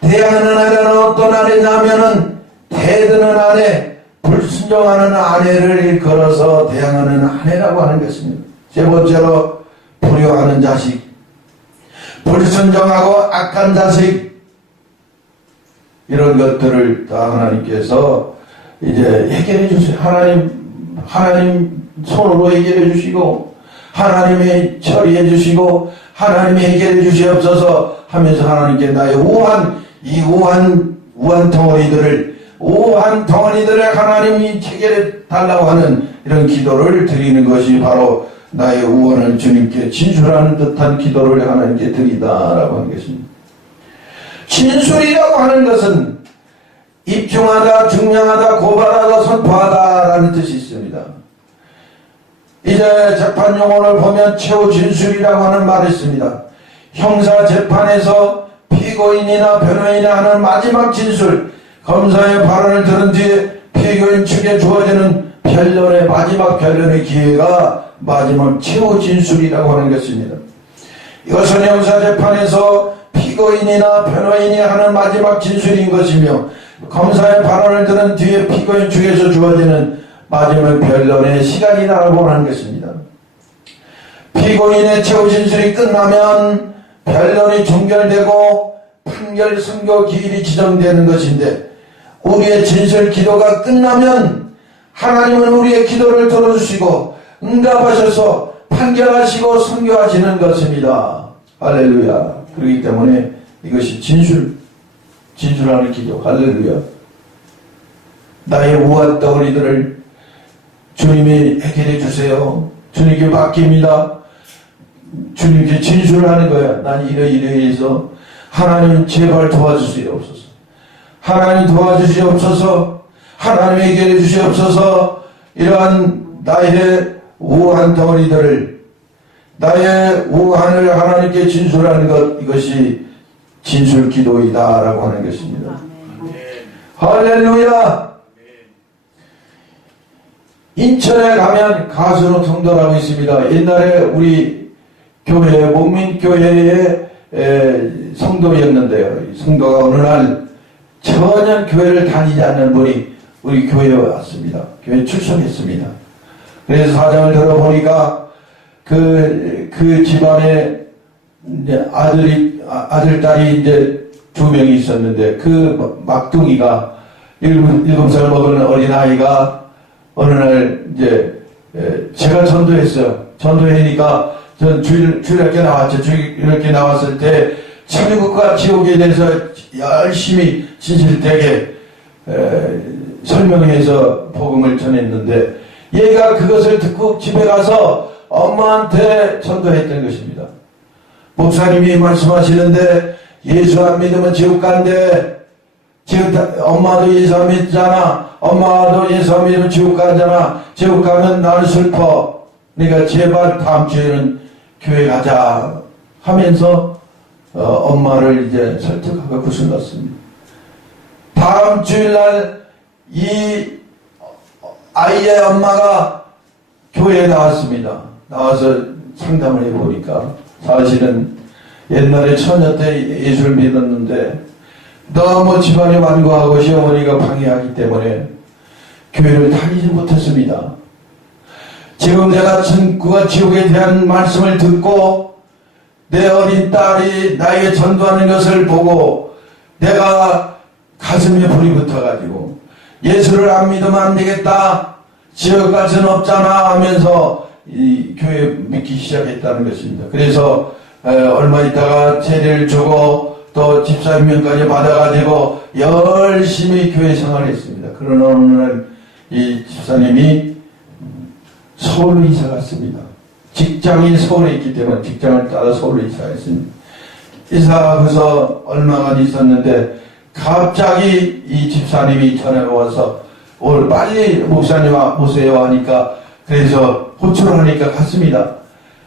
대항하는 아내는 어떤 아내냐면은 대드는 아내, 불순종하는 아내를 일컬어서 대항하는 아내라고 하는 것입니다. 세 번째로 불효하는 자식, 불순종하고 악한 자식, 이런 것들을 다 하나님께서 이제 해결해 주세요. 하나님 손으로 해결해 주시고 하나님이 처리해 주시고 하나님이 해결해 주시옵소서 하면서 하나님께 나의 이 우한 덩어리들을 하나님이 해결해 달라고 하는 이런 기도를 드리는 것이 바로 나의 우한을 주님께 진술하는 듯한 기도를 하나님께 드리다라고 하는 것입니다. 진술이라고 하는 것은 입증하다, 증명하다, 고발하다, 선포하다라는 뜻이 있습니다. 이제 재판 용어를 보면 최후 진술이라고 하는 말이 있습니다. 형사 재판에서 피고인이나 변호인이 하는 마지막 진술, 검사의 발언을 들은 뒤에 피고인 측에 주어지는 변론의 마지막 변론의 기회가 마지막 최후 진술이라고 하는 것입니다. 이것은 형사 재판에서 피고인이나 변호인이 하는 마지막 진술인 것이며 검사의 발언을 들은 뒤에 피고인 측에서 주어지는 마지막 변론의 시간이라고 하는 것입니다. 피고인의 최후 진술이 끝나면 변론이 종결되고 판결 선고 기일이 지정되는 것인데 우리의 진술 기도가 끝나면 하나님은 우리의 기도를 들어주시고 응답하셔서 판결하시고 선고하시는 것입니다. 할렐루야. 그렇기 때문에 이것이 진술하는 기도. 할렐루야. 나의 우한 덩어리들을 주님이 해결해 주세요. 주님께 맡깁니다. 주님께 진술하는 거야. 난 이러이러해서 하나님 제발 도와주시옵소서. 하나님 도와주시옵소서. 하나님 해결해 주시옵소서. 이러한 나의 우한 덩어리들을, 나의 우한을 하나님께 진술하는 것, 이것이 진술 기도이다라고 하는 것입니다. 할렐루야. 인천에 가면 가수로 성도라고 있습니다. 옛날에 우리 교회, 목민교회의 성도였는데요. 성도가 어느 날 전혀 교회를 다니지 않는 분이 우리 교회에 왔습니다. 교회 출석했습니다. 그래서 사정을 들어보니까 그 집안에 이제 아들, 딸이 이제 2명이 있었는데 그 막둥이가 7살 먹은 어린아이가 어느 날 이제 제가 전도했어요. 전도하니까 전 주일학교 나왔죠. 주일학교 나왔을 때 천국과 지옥에 대해서 열심히 진실되게 설명해서 복음을 전했는데 얘가 그것을 듣고 집에 가서 엄마한테 전도했던 것입니다. 목사님이 말씀하시는데 예수 안 믿으면 지옥 간대. 엄마도 예수 안 믿잖아. 엄마도 예수 안 믿으면 지옥 가잖아. 지옥 가면 나는 슬퍼. 그러니까 제발 다음 주에는 교회 가자 하면서 엄마를 이제 설득하고 구슬 넣었습니다. 다음 주일날 이 아이의 엄마가 교회에 나왔습니다. 나와서 상담을 해보니까 사실은 옛날에 처녀 때 예수를 믿었는데 너무 집안이 완고하고 시어머니가 방해하기 때문에 교회를 다니지 못했습니다. 지금 내가 천국과 지옥에 대한 말씀을 듣고 내 어린 딸이 나에게 전도하는 것을 보고 내가 가슴에 불이 붙어가지고 예수를 안 믿으면 안 되겠다. 지옥 갈 수는 없잖아 하면서 이 교회 믿기 시작했다는 것입니다. 그래서 얼마 있다가 세례를 주고 또 집사임명까지 받아가지고 열심히 교회 생활했습니다. 그러나 어느 날 이 집사님이 서울로 이사 갔습니다. 직장이 서울에 있기 때문에 직장을 따라 서울로 이사했습니다. 이사가서 얼마간 있었는데 갑자기 이 집사님이 전화가 와서 오늘 빨리 목사님 오세요 하니까 그래서 호출을 하니까 갔습니다.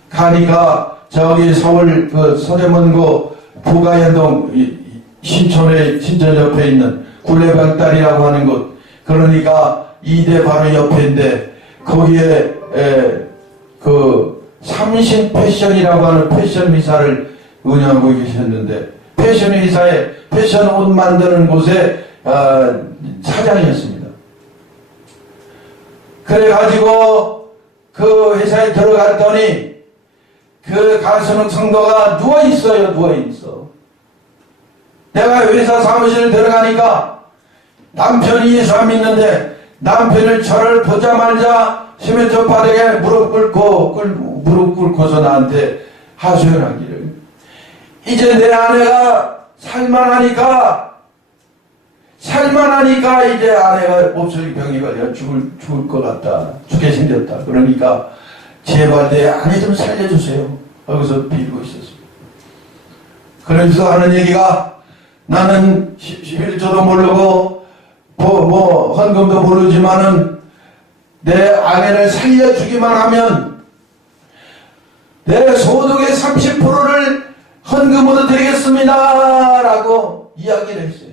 가니까 저기 서울 그 서대문구 부가현동 신촌 옆에 있는 굴레방딸이라고 하는 곳, 그러니까 이대 바로 옆인데 거기에 그 삼신 패션이라고 하는 패션 회사를 운영하고 계셨는데 패션 회사에 패션 옷 만드는 곳에 사장이었습니다. 그래가지고 그 회사에 들어갔더니 그 가수는 성도가 누워있어요. 누워있어. 내가 회사 사무실에 들어가니까 남편이 예수 안 믿는데 남편을 저를 보자마자 시멘트 바닥에 무릎 꿇고서 나한테 하소연하기를, 이제 내 아내가 살만하니까 이제 아내가 몹쓸 병이 걸려 죽을 것 같다. 죽게 생겼다. 그러니까 제발 내 아내 좀 살려주세요. 거기서 빌고 있었습니다. 그러면서 하는 얘기가, 나는 11조도 모르고 헌금도 모르지만은 내 아내를 살려주기만 하면 내 소득의 30%를 헌금으로 드리겠습니다 라고 이야기를 했어요.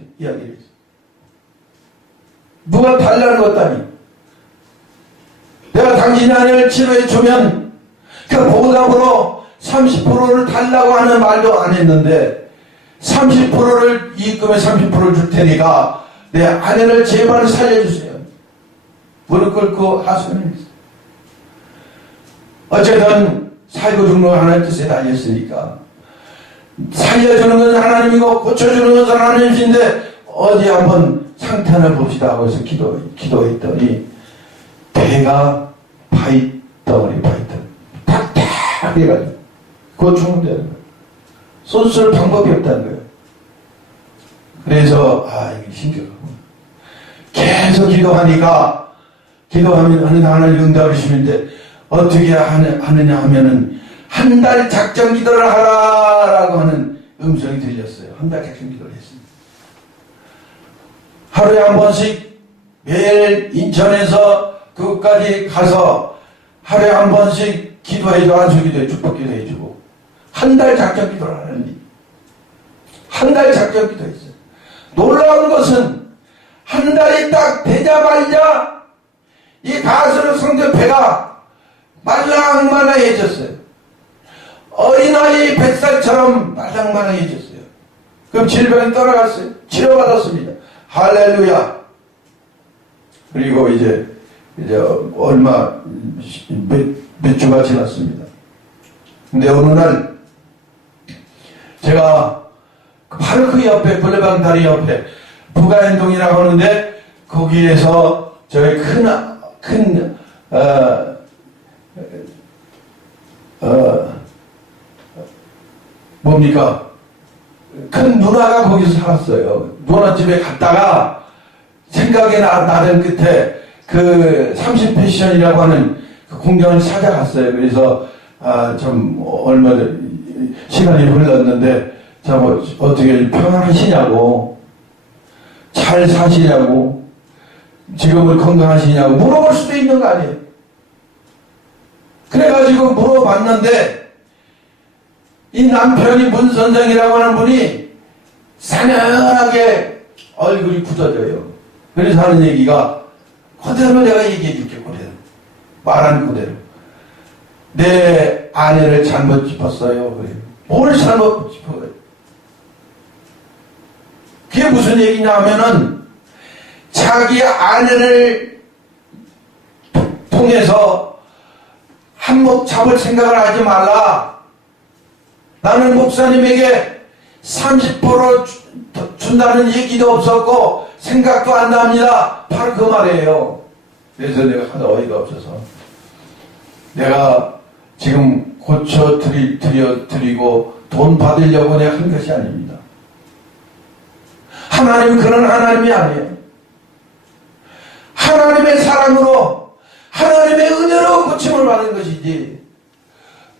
누가 달라는 것도 아니고, 내가 당신의 아내를 치료해 주면 그 보답으로 30%를 달라고 하는 말도 안 했는데 30%를 이익금의 30%를 줄 테니까 내 아내를 제발 살려주세요. 무릎 꿇고 하소연했어요. 어쨌든 살고 죽는 건 하나님 뜻에 달렸으니까 살려주는 건 하나님이고 고쳐주는 것은 하나님이신데 어디 한번 상태 하나 봅시다 하고 해서 기도했더니 배가 파이덩어리 탁탁 해가지고 그거 죽으면 되는 거예요. 손쓸 방법이 없다는 거예요. 그래서 이게 신기하고 계속 기도하면 하나님 응답을 주시는데 어떻게 하느냐 하면은 한 달 작정 기도를 하라라고 하는 음성이 들렸어요. 한 달 작정 기도를 했습니다. 하루에 한 번씩 매일 인천에서 그곳까지 가서 하루에 한 번씩 기도해주고 안수기도해 축복기도 해주고 한 달 작정 기도를 하는 일. 한 달 작정 기도했어요. 놀라운 것은 한 달이 딱 되자마자 이 가수는 성도 배가 말랑말랑해졌어요. 어린아이 뱃살처럼 말랑말랑해졌어요. 그럼 질병이 떠나갔어요. 치료받았습니다. 할렐루야. 그리고 이제 얼마 몇 주가 지났습니다. 근데 어느 날 제가 바로 그 옆에 블레방 다리 옆에 부가현동이라고 하는데 거기에서 저희 큰 누나가 거기서 살았어요. 누나 집에 갔다가 생각이 나던 끝에 그 30 패션이라고 하는 그 공장을 찾아갔어요. 그래서 좀 얼마 시간이 흘렀는데 어떻게 평안하시냐고, 잘 사시냐고, 지금은 건강하시냐고 물어볼 수도 있는 거 아니에요. 그래가지고 물어봤는데 이 남편이 문 선생이라고 하는 분이 싸늘하게 얼굴이 굳어져요. 그래서 하는 얘기가 그대로 내가 얘기해 줄게. 그대로 말한 그대로 내 아내를 잘못 짚었어요. 그래요. 뭘 잘못 짚은 거예요? 그게 무슨 얘기냐 하면은 자기 아내를 통해서 한몫 잡을 생각을 하지 말라. 나는 목사님에게 30% 준다는 얘기도 없었고 생각도 안 납니다. 바로 그 말이에요. 그래서 내가 하도 어이가 없어서 내가 지금 드리고 돈 받으려고 내가 한 것이 아닙니다. 하나님은 그런 하나님이 아니에요. 하나님의 사랑으로 하나님의 은혜로 고침을 받은 것이지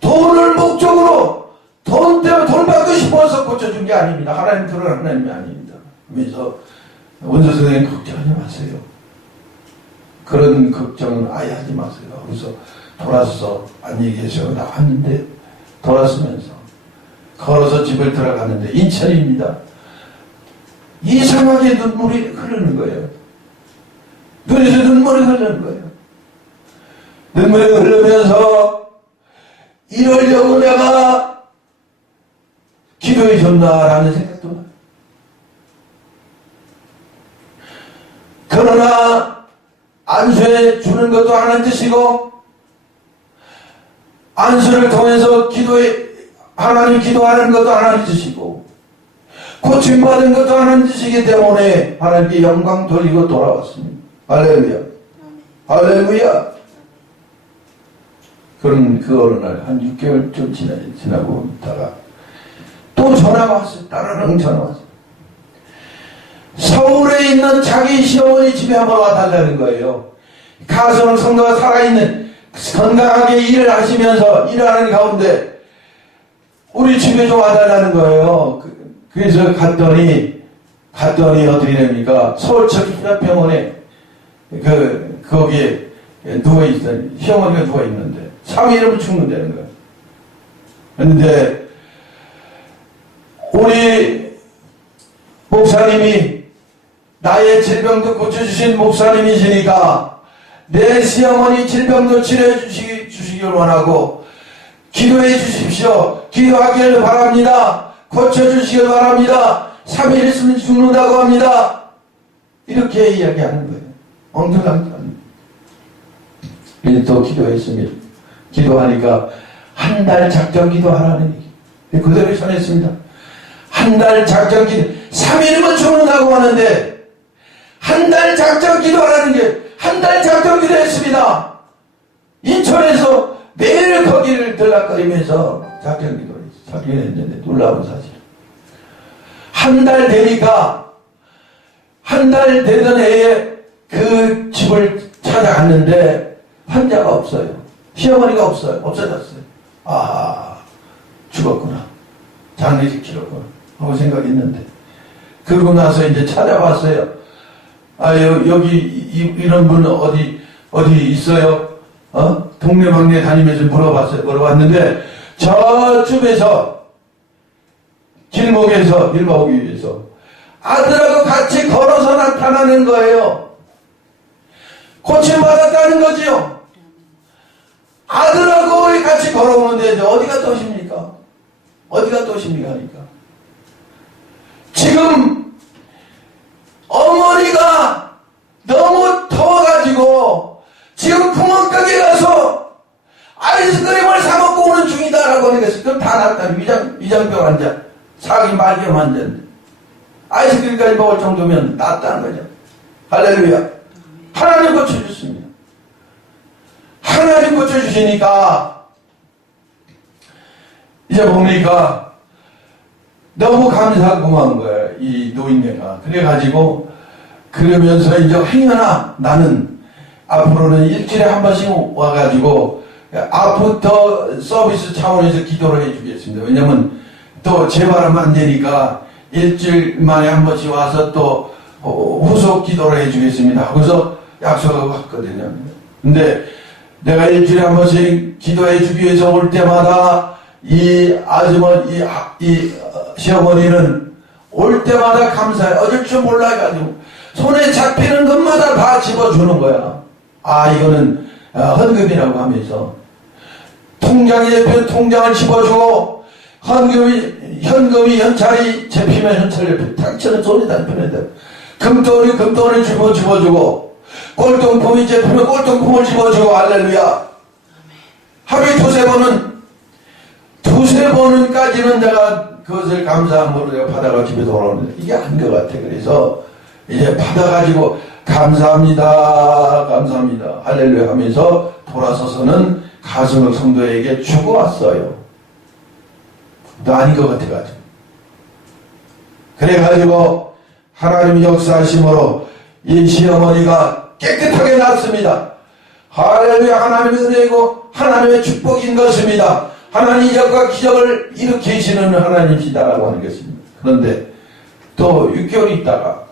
돈을 목적으로 돈 때문에 돈 받고 싶어서 고쳐준 게 아닙니다. 하나님 그런 하나님이 아닙니다. 그래서 원수 선생님 걱정하지 마세요. 그런 걱정은 아예 하지 마세요. 그래서 돌아서 안녕히 계셔 나왔는데 돌아서면서 걸어서 집을 들어갔는데 인천입니다. 이상하게 눈물이 흐르는 거예요. 눈에서 눈물이 흐르는 거예요. 눈물이 흐르면서 이러려고 내가 기도해 줬나라는 생각도 나요. 그러나 안수해 주는 것도 하나님 뜻이고 안수를 통해서 하나님 기도하는 것도 하나님 뜻이고 고침받은 것도 하나님 뜻이기 때문에 하나님께 영광 돌리고 돌아왔습니다. 할렐루야. 할렐루야. 그런 그 어느 날 한 6개월 좀 지나고 있다가 또 전화가 왔어요. 따르릉 전화 왔어요. 서울에 있는 자기 시어머니 집에 한번 와달라는 거예요. 가서는 성도가 살아있는 건강하게 일을 하시면서 일하는 가운데 우리 집에 좀 와달라는 거예요. 그래서 갔더니 어떻게 됩니까? 서울척병원에 거기에 누워있어요. 시어머니가 누워있는데 3일이면 죽는다는 거예요. 그런데 우리 목사님이 나의 질병도 고쳐주신 목사님이시니까 내 시어머니 질병도 치료해 주시길 원하고 기도해 주십시오. 기도하기를 바랍니다. 고쳐주시길 바랍니다. 3일 있으면 죽는다고 합니다. 이렇게 이야기하는 거예요. 엉뚱한 그래서 또 기도했습니다. 기도하니까 한 달 작정 기도하라는 얘기. 그대로 전했습니다. 한 달 작정 기도 3일이면 죽는다고 하는데 한 달 작정 기도하라는 게 한 달 작정 기도했습니다. 인천에서 매일 거기를 들락거리면서 작정 기도했는데 놀라운 사실. 한 달 되니까 한 달 되던 해에 그 집을 찾아갔는데 환자가 없어요. 시어머니가 없어요. 없어졌어요. 아, 죽었구나. 장례식치렀구나 하고 생각했는데 그러고 나서 이제 찾아봤어요. 아, 여기 이런 분 어디 있어요? 동네방네 다니면서 물어봤는데 저쪽에서 길목에서 일 오기 위해서 아들하고 같이 걸어서 나타나는 거예요. 고침받았다는 거지요. 아들하고 같이 걸어오는데 어디가 또 오십니까? 어디가 또 오십니까? 하니까 지금 어머니가 너무 더워가지고 지금 구멍가게 가서 아이스크림을 사먹고 오는 중이다라고 하니까 그럼 다 낫다. 위장병 환자, 사기 말기암 환자인데 아이스크림까지 먹을 정도면 낫다는 거죠. 할렐루야. 하나님 고쳐주십니다. 하나님 고쳐주시니까 이제 보니까 너무 감사하고 고마운 거예요. 이 노인네가. 그래가지고 그러면서 이제 행여나 나는 앞으로는 일주일에 한 번씩 와가지고 아프터 서비스 차원에서 기도를 해주겠습니다. 왜냐면 또 재발하면 안 되니까 일주일 만에 한 번씩 와서 또 후속 기도를 해주겠습니다. 그래서 약속하고 갔거든요. 근데 내가 일주일에 한 번씩 기도해 주기 위해서 올 때마다 이 아주머니, 이 시어머니는 올 때마다 감사해. 어쩔 줄 몰라가지고 손에 잡히는 것마다 다 집어주는 거야. 아, 이거는 헌금이라고 하면서 통장에 잡히는 통장을 집어주고 현금이 현찰이 잡히면 현찰을 옆에 당첨은 손에다 안편에다 금덩어리 집어주고 꼴통품이 잡히면 꼴통품을 집어주고 할렐루야. 하루에 두세 번은까지는 내가 그것을 감사함으로 내가 받아가 집에 돌아오는데 이게 아닌 것 같아. 그래서 이제 받아가지고 감사합니다, 감사합니다, 할렐루야 하면서 돌아서서는 가슴을 성도에게 주고 왔어요. 또 아닌 것 같아가지고. 그래가지고 하나님 역사하심으로 이 시어머니가 깨끗하게 났습니다. 할렐루야. 하나님의 은혜이고 하나님의 축복인 것입니다. 하나님 이적과 기적을 일으키시는 하나님이시다라고 하는 것입니다. 그런데 또 6개월 있다가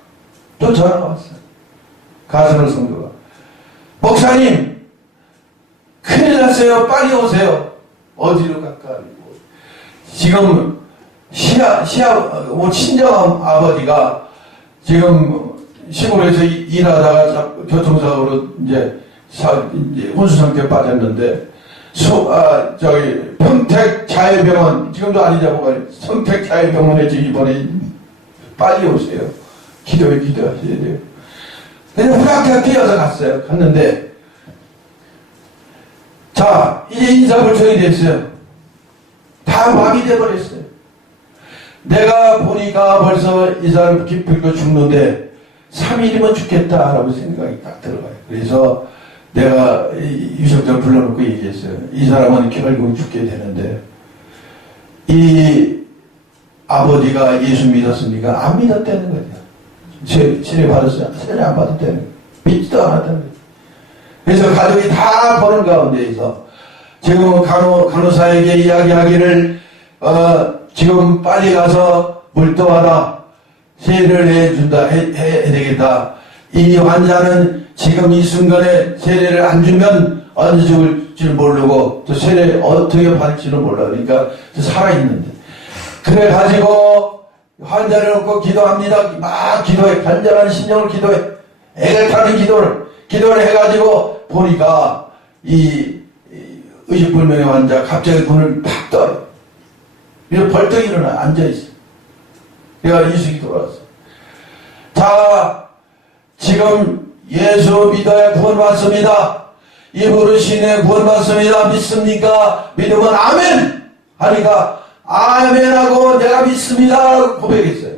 또 전화가 왔어요. 가슴을 성도가, 목사님 큰일 났어요. 빨리 오세요. 어디로 갈까? 지금 친정 아버지가 지금 시골에서 일하다가 교통사고로 이제 혼수 상태에 빠졌는데, 평택 자유병원, 지금도 아니자고 평택 자유병원에 지금 이번에 빨리 오세요. 기도하셔야 돼요. 그래서 후락해서 뛰어서 갔어요. 갔는데, 자, 이제 인사불청이 됐어요. 다 마비돼 버렸어요. 내가 보니까 벌써 이 사람 기쁘고 죽는데 3일이면 죽겠다라고 생각이 딱 들어가요. 그래서 내가 유석장을 불러놓고 얘기했어요. 이 사람은 결국 죽게 되는데, 이 아버지가 예수 믿었습니까? 안 믿었다는 거죠. 세례 받았어요? 세례 안 받았다는 거예요. 믿지도 않았다는 거예요. 그래서 가족이 다 보는 가운데에서 지금 간호사에게 이야기하기를, 지금 빨리 가서 물도하다, 세례를 해야 되겠다. 이 환자는 지금 이 순간에 세례를 안 주면 언제 죽을 줄 모르고 또 세례 어떻게 받을지는 몰라. 그러니까 살아있는데. 그래가지고 환자를 놓고 기도합니다. 막 기도해. 간절한 심령을 기도해. 애를 타는 기도를 해가지고 보니까 이 의식불명의 환자 갑자기 눈을 팍 떠요. 그래서 벌떡 일어나 앉아있어. 내가 이식이 돌아왔어. 자, 지금 예수 믿어야 구원받습니다. 이 부르시네 구원받습니다. 믿습니까? 믿으면 아멘! 하니까 아멘하고 내가 믿습니다 고백했어요.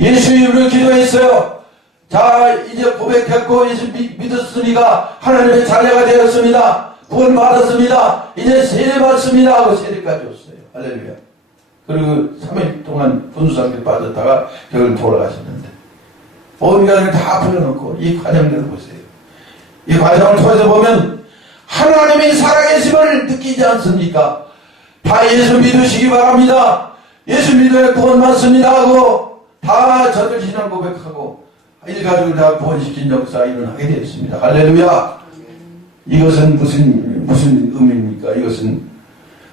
예수 이름으로 기도했어요. 자, 이제 고백했고 예수 믿었으니까 하나님의 자녀가 되었습니다. 구원받았습니다. 이제 세례 받습니다 하고 세례까지 왔어요. 할렐루야. 그리고 3일 동안 분수상태에 빠졌다가 결국 돌아가셨는데, 온 가족을 다 풀어놓고 이 과정들을 보세요. 이 과정을 통해서 보면 하나님이 살아계심을 느끼지 않습니까? 다 예수 믿으시기 바랍니다. 예수 믿어야 구원받습니다 하고 다 저들 신앙 고백하고 일가족을 다 구원시킨 역사 일어나게 되었습니다. 할렐루야. 이것은 무슨 의미입니까? 이것은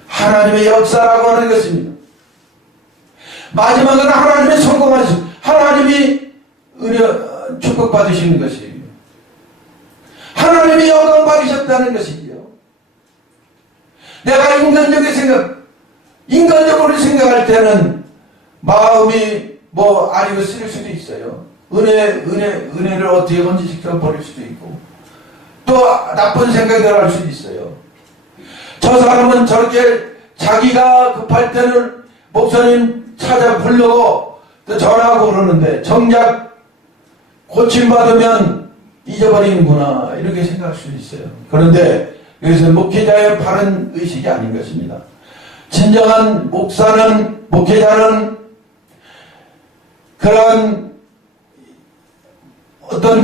하나님의 역사라고 하는 것입니다. 마지막은 하나님의 성공하심, 하나님이 축복받으시는 것이에요. 하나님이 영광 받으셨다는 것이지요. 내가 인간적으로 생각할 때는 마음이 아니고 쓰일 수도 있어요. 은혜를 어떻게 건지시켜 버릴 수도 있고, 또 나쁜 생각을 할 수도 있어요. 저 사람은 저렇게 자기가 급할 때는 목사님 찾아 부르고 또 전화하고 그러는데 정작 고침받으면 잊어버리는구나 이렇게 생각할 수 있어요. 그런데 여기서 목회자의 바른 의식이 아닌 것입니다. 진정한 목회자는 그런 어떤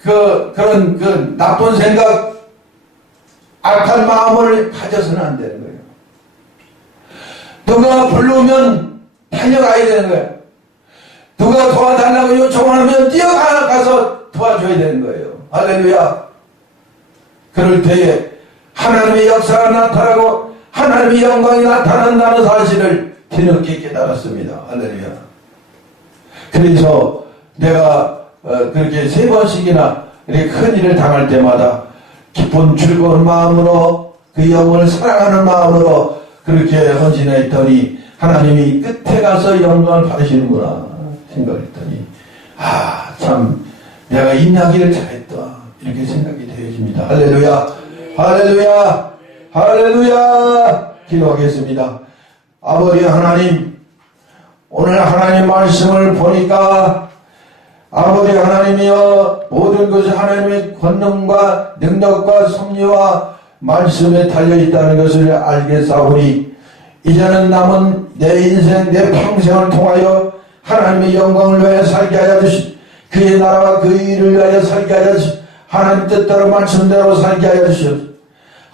그런 나쁜 생각, 악한 마음을 가져서는 안 되는 거예요. 누가 부르면 달려가야 되는 거예요. 누가 도와달라고 요청하면 뛰어가서 도와줘야 되는 거예요. 할렐루야. 그럴 때에 하나님의 역사가 나타나고 하나님의 영광이 나타난다는 사실을 뒤늦게 깨달았습니다. 할렐루야. 그래서 내가 그렇게 3번씩이나 이렇게 큰 일을 당할 때마다 기쁜 즐거운 마음으로 그 영혼을 사랑하는 마음으로 그렇게 헌신했더니 하나님이 끝에 가서 영광을 받으시는구나 생각했더니 참 내가 임하기를 잘했다 이렇게 생각이 되어집니다. 할렐루야. 할렐루야. 할렐루야. 기도하겠습니다. 아버지 하나님, 오늘 하나님 말씀을 보니까 아버지 하나님이여 모든 것이 하나님의 권능과 능력과 섭리와 말씀에 달려있다는 것을 알겠사오니 이제는 남은 내 인생 내 평생을 통하여 하나님의 영광을 위하여 살게 하여 주시고 그의 나라와 그 일을 위하여 살게 하여 주시고 하나님 뜻대로 말씀대로 살게 하여 주시옵소서.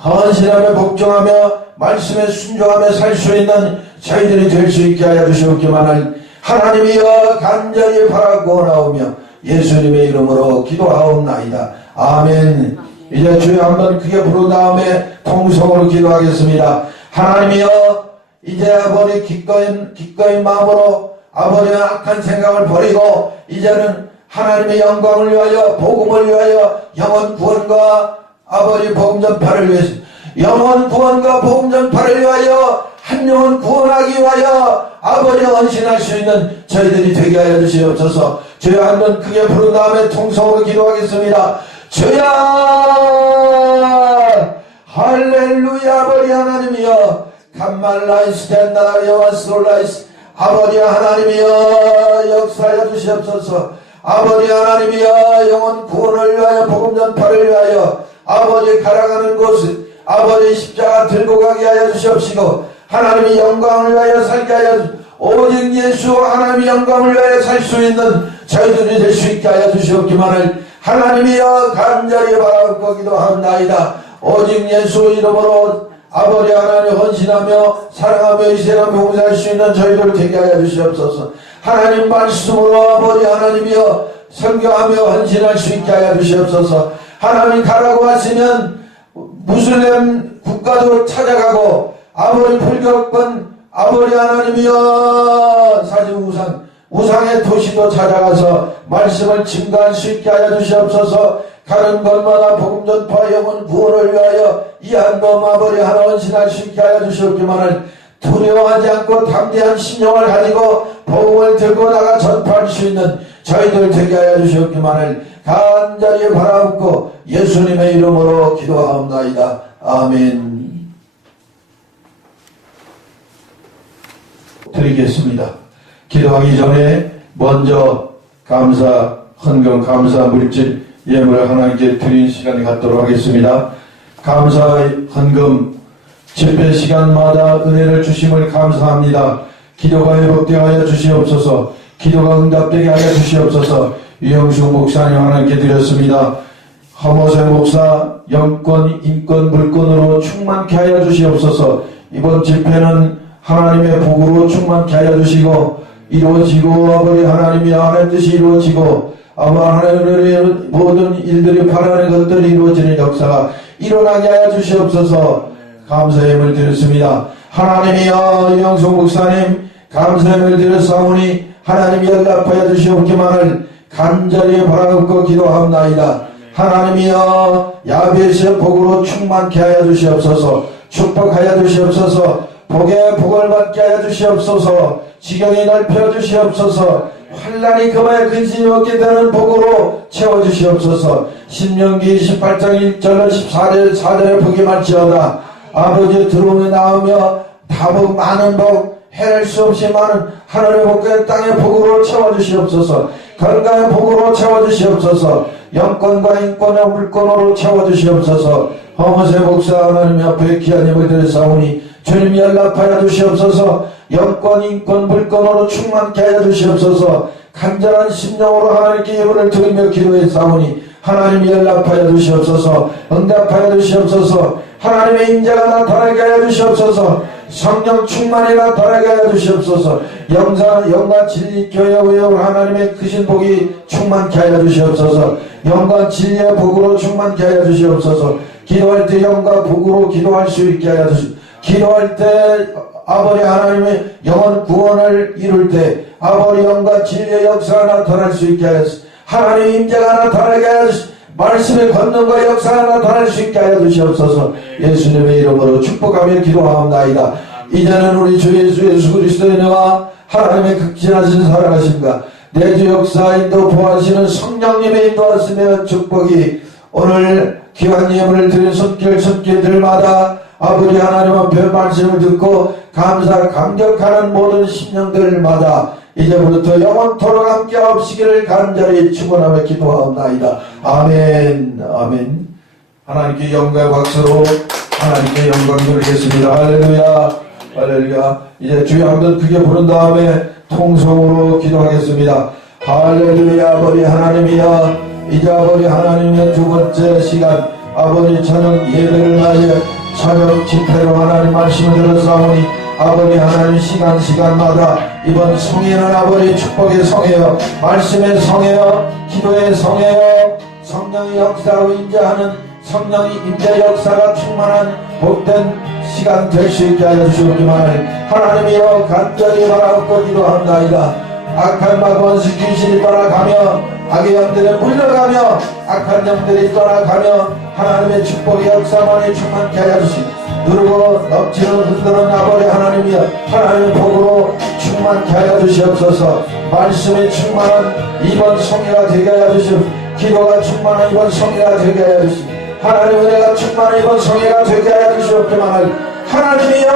헌신하며 복종하며 말씀에 순종하며 살 수 있는 저희들이 될 수 있게 하여 주시옵기만을 하나님이여 간절히 바라고 나오며 예수님의 이름으로 기도하옵나이다. 아멘. 이제 주여 한번 크게 부른 다음에 통성으로 기도하겠습니다. 하나님이여 이제 아버지 기꺼이 마음으로 아버지의 악한 생각을 버리고 이제는 하나님의 영광을 위하여 복음을 위하여 영혼 구원과 아버지 복음 전파를 위해서 영혼 구원과 복음 전파를 위하여 한 영혼 구원하기 위하여 아버지 헌신할 수 있는 저희들이 되게 하여 주시옵소서. 주여 한번 크게 부른 다음에 통성으로 기도하겠습니다. 주여 할렐루야. 아버지 하나님이여 감말라이스 덴나라리와 솔라이스 아버지 하나님이여 역사하여 주시옵소서. 아버지 하나님이여 영혼 구원을 위하여 복음 전파를 위하여 아버지 가라가는 곳을 아버지 십자가 들고 가게 하여 주시옵시고 하나님의 영광을 위하여 살게 하여 주시옵시고 오직 예수 하나님의 영광을 위하여 살 수 있는 저희들이 될 수 있게 하여 주시옵기만을 하나님이여 간절히 바라고 기도합나이다. 오직 예수 이름으로 아버지 하나님 헌신하며 사랑하며 이세라며 봉사할 수 있는 저희들 되게 하여 주시옵소서. 하나님 말씀으로 아버지 하나님이여 선교하며 헌신할 수 있게 하여 주시옵소서. 하나님 가라고 하시면 무슬림 국가도 찾아가고 아버지 불교권 아버지 하나님이여 사진 우상의 도시도 찾아가서 말씀을 증거할 수 있게 하여 주시옵소서. 가는 곳마다 복음 전파 영혼 구원을 위하여 이 한도 아버지 하나 헌신할 수 있게 하여 주시옵기만을 두려워하지 않고 담대한 심령을 가지고 복음을 들고 나가 전파할 수 있는 저희들 되게 하여 주시옵기만을 간절히 바라옵고 예수님의 이름으로 기도하옵나이다. 아멘. 드리겠습니다. 기도하기 전에 먼저 감사, 헌금, 감사, 물질, 예물을 하나님께 드리는 시간이 갖도록 하겠습니다. 감사, 헌금, 집회 시간마다 은혜를 주심을 감사합니다. 기도가 회복되게 하여 주시옵소서. 기도가 응답되게 하여 주시옵소서. 유영수 목사님 하나님께 드렸습니다. 허모세 목사 영권, 인권, 물권으로 충만케 하여 주시옵소서. 이번 집회는 하나님의 복으로 충만케 하여 주시고 이루어지고 아버지 하나님이 하나님 뜻이 이루어지고 하나님의 모든 일들이 바라는 것들이 이루어지는 역사가 일어나게 하여 주시옵소서. 감사의 힘을 드렸습니다. 하나님이여 유영수 목사님 감사의 힘을 드렸사오니 하나님이 연락하여 주시옵기만을 간절히 바라고 기도합나이다. 하나님이여 야베스의 복으로 충만케 하여 주시옵소서. 축복하여 주시옵소서. 복에 복을 받게 하여 주시옵소서. 지경이 넓혀 주시옵소서. 환란이 그마에 근심이 없게 되는 복으로 채워주시옵소서. 신명기 28장 1절 14절에 복이 많지어다. 아버지 들어오며 나오며 다복 많은 복 해낼 수 없이 많은 하늘의 복과 땅의 복으로 채워주시옵소서. 건강의 복으로 채워주시옵소서. 영권과 인권의 물권으로 채워주시옵소서. 허모세 목사 하나님 앞에 귀한 힘을 드렸사오니 주님 연락하여 주시옵소서. 영권, 인권, 물권으로 충만케 하여 주시옵소서. 간절한 심령으로 하나님께 예물을 드리며 기도했사오니 하나님 연락하여 주시옵소서. 응답하여 주시옵소서. 하나님의 인자가 나타나게 하여 주시옵소서. 성령 충만이 나타나게 하여 주시옵소서. 영과 진리 교회 의욕을 하나님의 크신 복이 충만케 하여 주시옵소서. 영과 진리의 복으로 충만케 하여 주시옵소서. 기도할 때 영과 복으로 기도할 수 있게 하여 주시옵소서. 기도할 때 아버지 하나님의 영혼 구원을 이룰 때 아버지 영과 진리의 역사가 나타날 수 있게 하였습니다. 하나님의 임재가 나타나게 하였습니다. 말씀의 권능과 역사가 나타날 수 있게 하여 주시옵소서. 예수님의 이름으로 축복하며 기도하옵나이다. 이제는 우리 주 예수 그리스도의 은혜와 하나님의 극진하신 사랑하심과 내주 역사 인도 보하시는 성령님의 인도하심의 축복이 오늘 귀한 예물을 드린 손길들마다 아버지 하나님 앞에 말씀을 듣고 감사 감격하는 모든 심령들마다 이제부터 영원토록 함께 하옵시기를 간절히 축원하며 기도하옵나이다. 아멘. 아멘. 하나님께 영광 박수로 하나님께 영광 돌리겠습니다. 할렐루야. 할렐루야. 이제 주여 한번 크게 부른 다음에 통성으로 기도하겠습니다. 할렐루야. 아버지 하나님이여, 이제 아버지 하나님의 두 번째 시간 아버지 저녁 예배를 맞이해 저녁 집회로 하나님 말씀을 들었사오니 아버지 하나님 시간마다 이번 성회는 아버지 축복의 성회여, 말씀의 성회여, 기도의 성회여, 성령의 역사로 인자하는 성령의 임재 역사가 충만한 복된 시간 될 수 있게 하여 주시옵기만 하나님이여 간절히 바라옵고 기도합나이다. 악한 마귀원수 귀신이 떠나가며 악의 영들이 물러가며 악한 영들이 떠나가며 하나님의 축복의 역사만이 충만케 하여 주시고 누르고 넘치는 흔드는 아버지 하나님이여, 하나님의 복으로 충만케 하여 주시옵소서. 말씀이 충만한 이번 성회가 되게 하여 주시옵소서. 기도가 충만한 이번 성회가 되게 하여 주시옵소서. 하나님 은혜가 충만한 이번 성회가 되게 하여 주시옵기만 하나님이여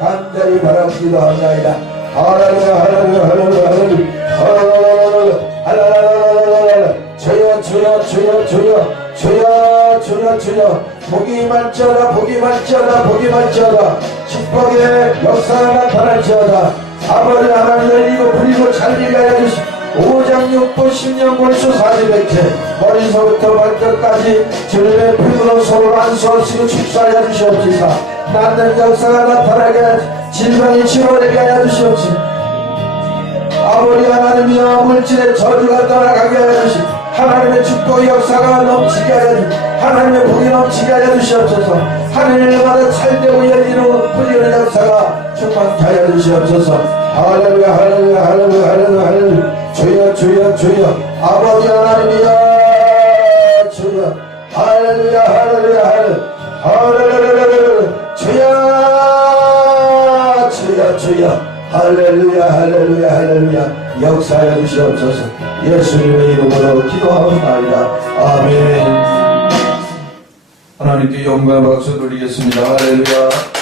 간절히 바랍기도 합니다. 할렐루야. 할렐루야. 할렐루야. 할렐루야. 할렐루야. 주여 주여 주여 주여 주여 주여 주여 복이 많지어다. 복이 많지어다. 복이 많지어다. 축복의 역사가 나타날지어다. 아버지 하나님을 이고 부리고 잘리게 하여 주시옵소서. 5장 6부 10년 골수 40백체 머리서부터 발끝까지 주님의 피부로 서로 안수하시고 축사하여 주시옵소서. 낫는 역사가 나타나게 하여 질병이 치료되게 하여 주시옵소서. 아버지 하나님이여 물질의 저주가 떠나가게 하여 주시옵소서. 하나님의 축복의 역사가 넘치게 하여 주시옵소서. 하나님의 복이 넘치게 하여 주시옵소서. 하늘마다 찰되고 열리는 풀리는 역사가 충만케 하여 주시옵소서. 할렐루야. 할렐루야. 할렐루야. 할렐루야. 할렐루야. 주여 주여 주여 아버지 하나님이여 주여 할렐루야. 할렐루야. 할렐루야. 주여 주여 주여 할렐루야. 할렐루야. 할렐루야. 역사하여 주시옵소서. 예수님의 이름으로 기도하옵나이다. 아멘. 하나님께 영광 박수 드리겠습니다. 할렐루야.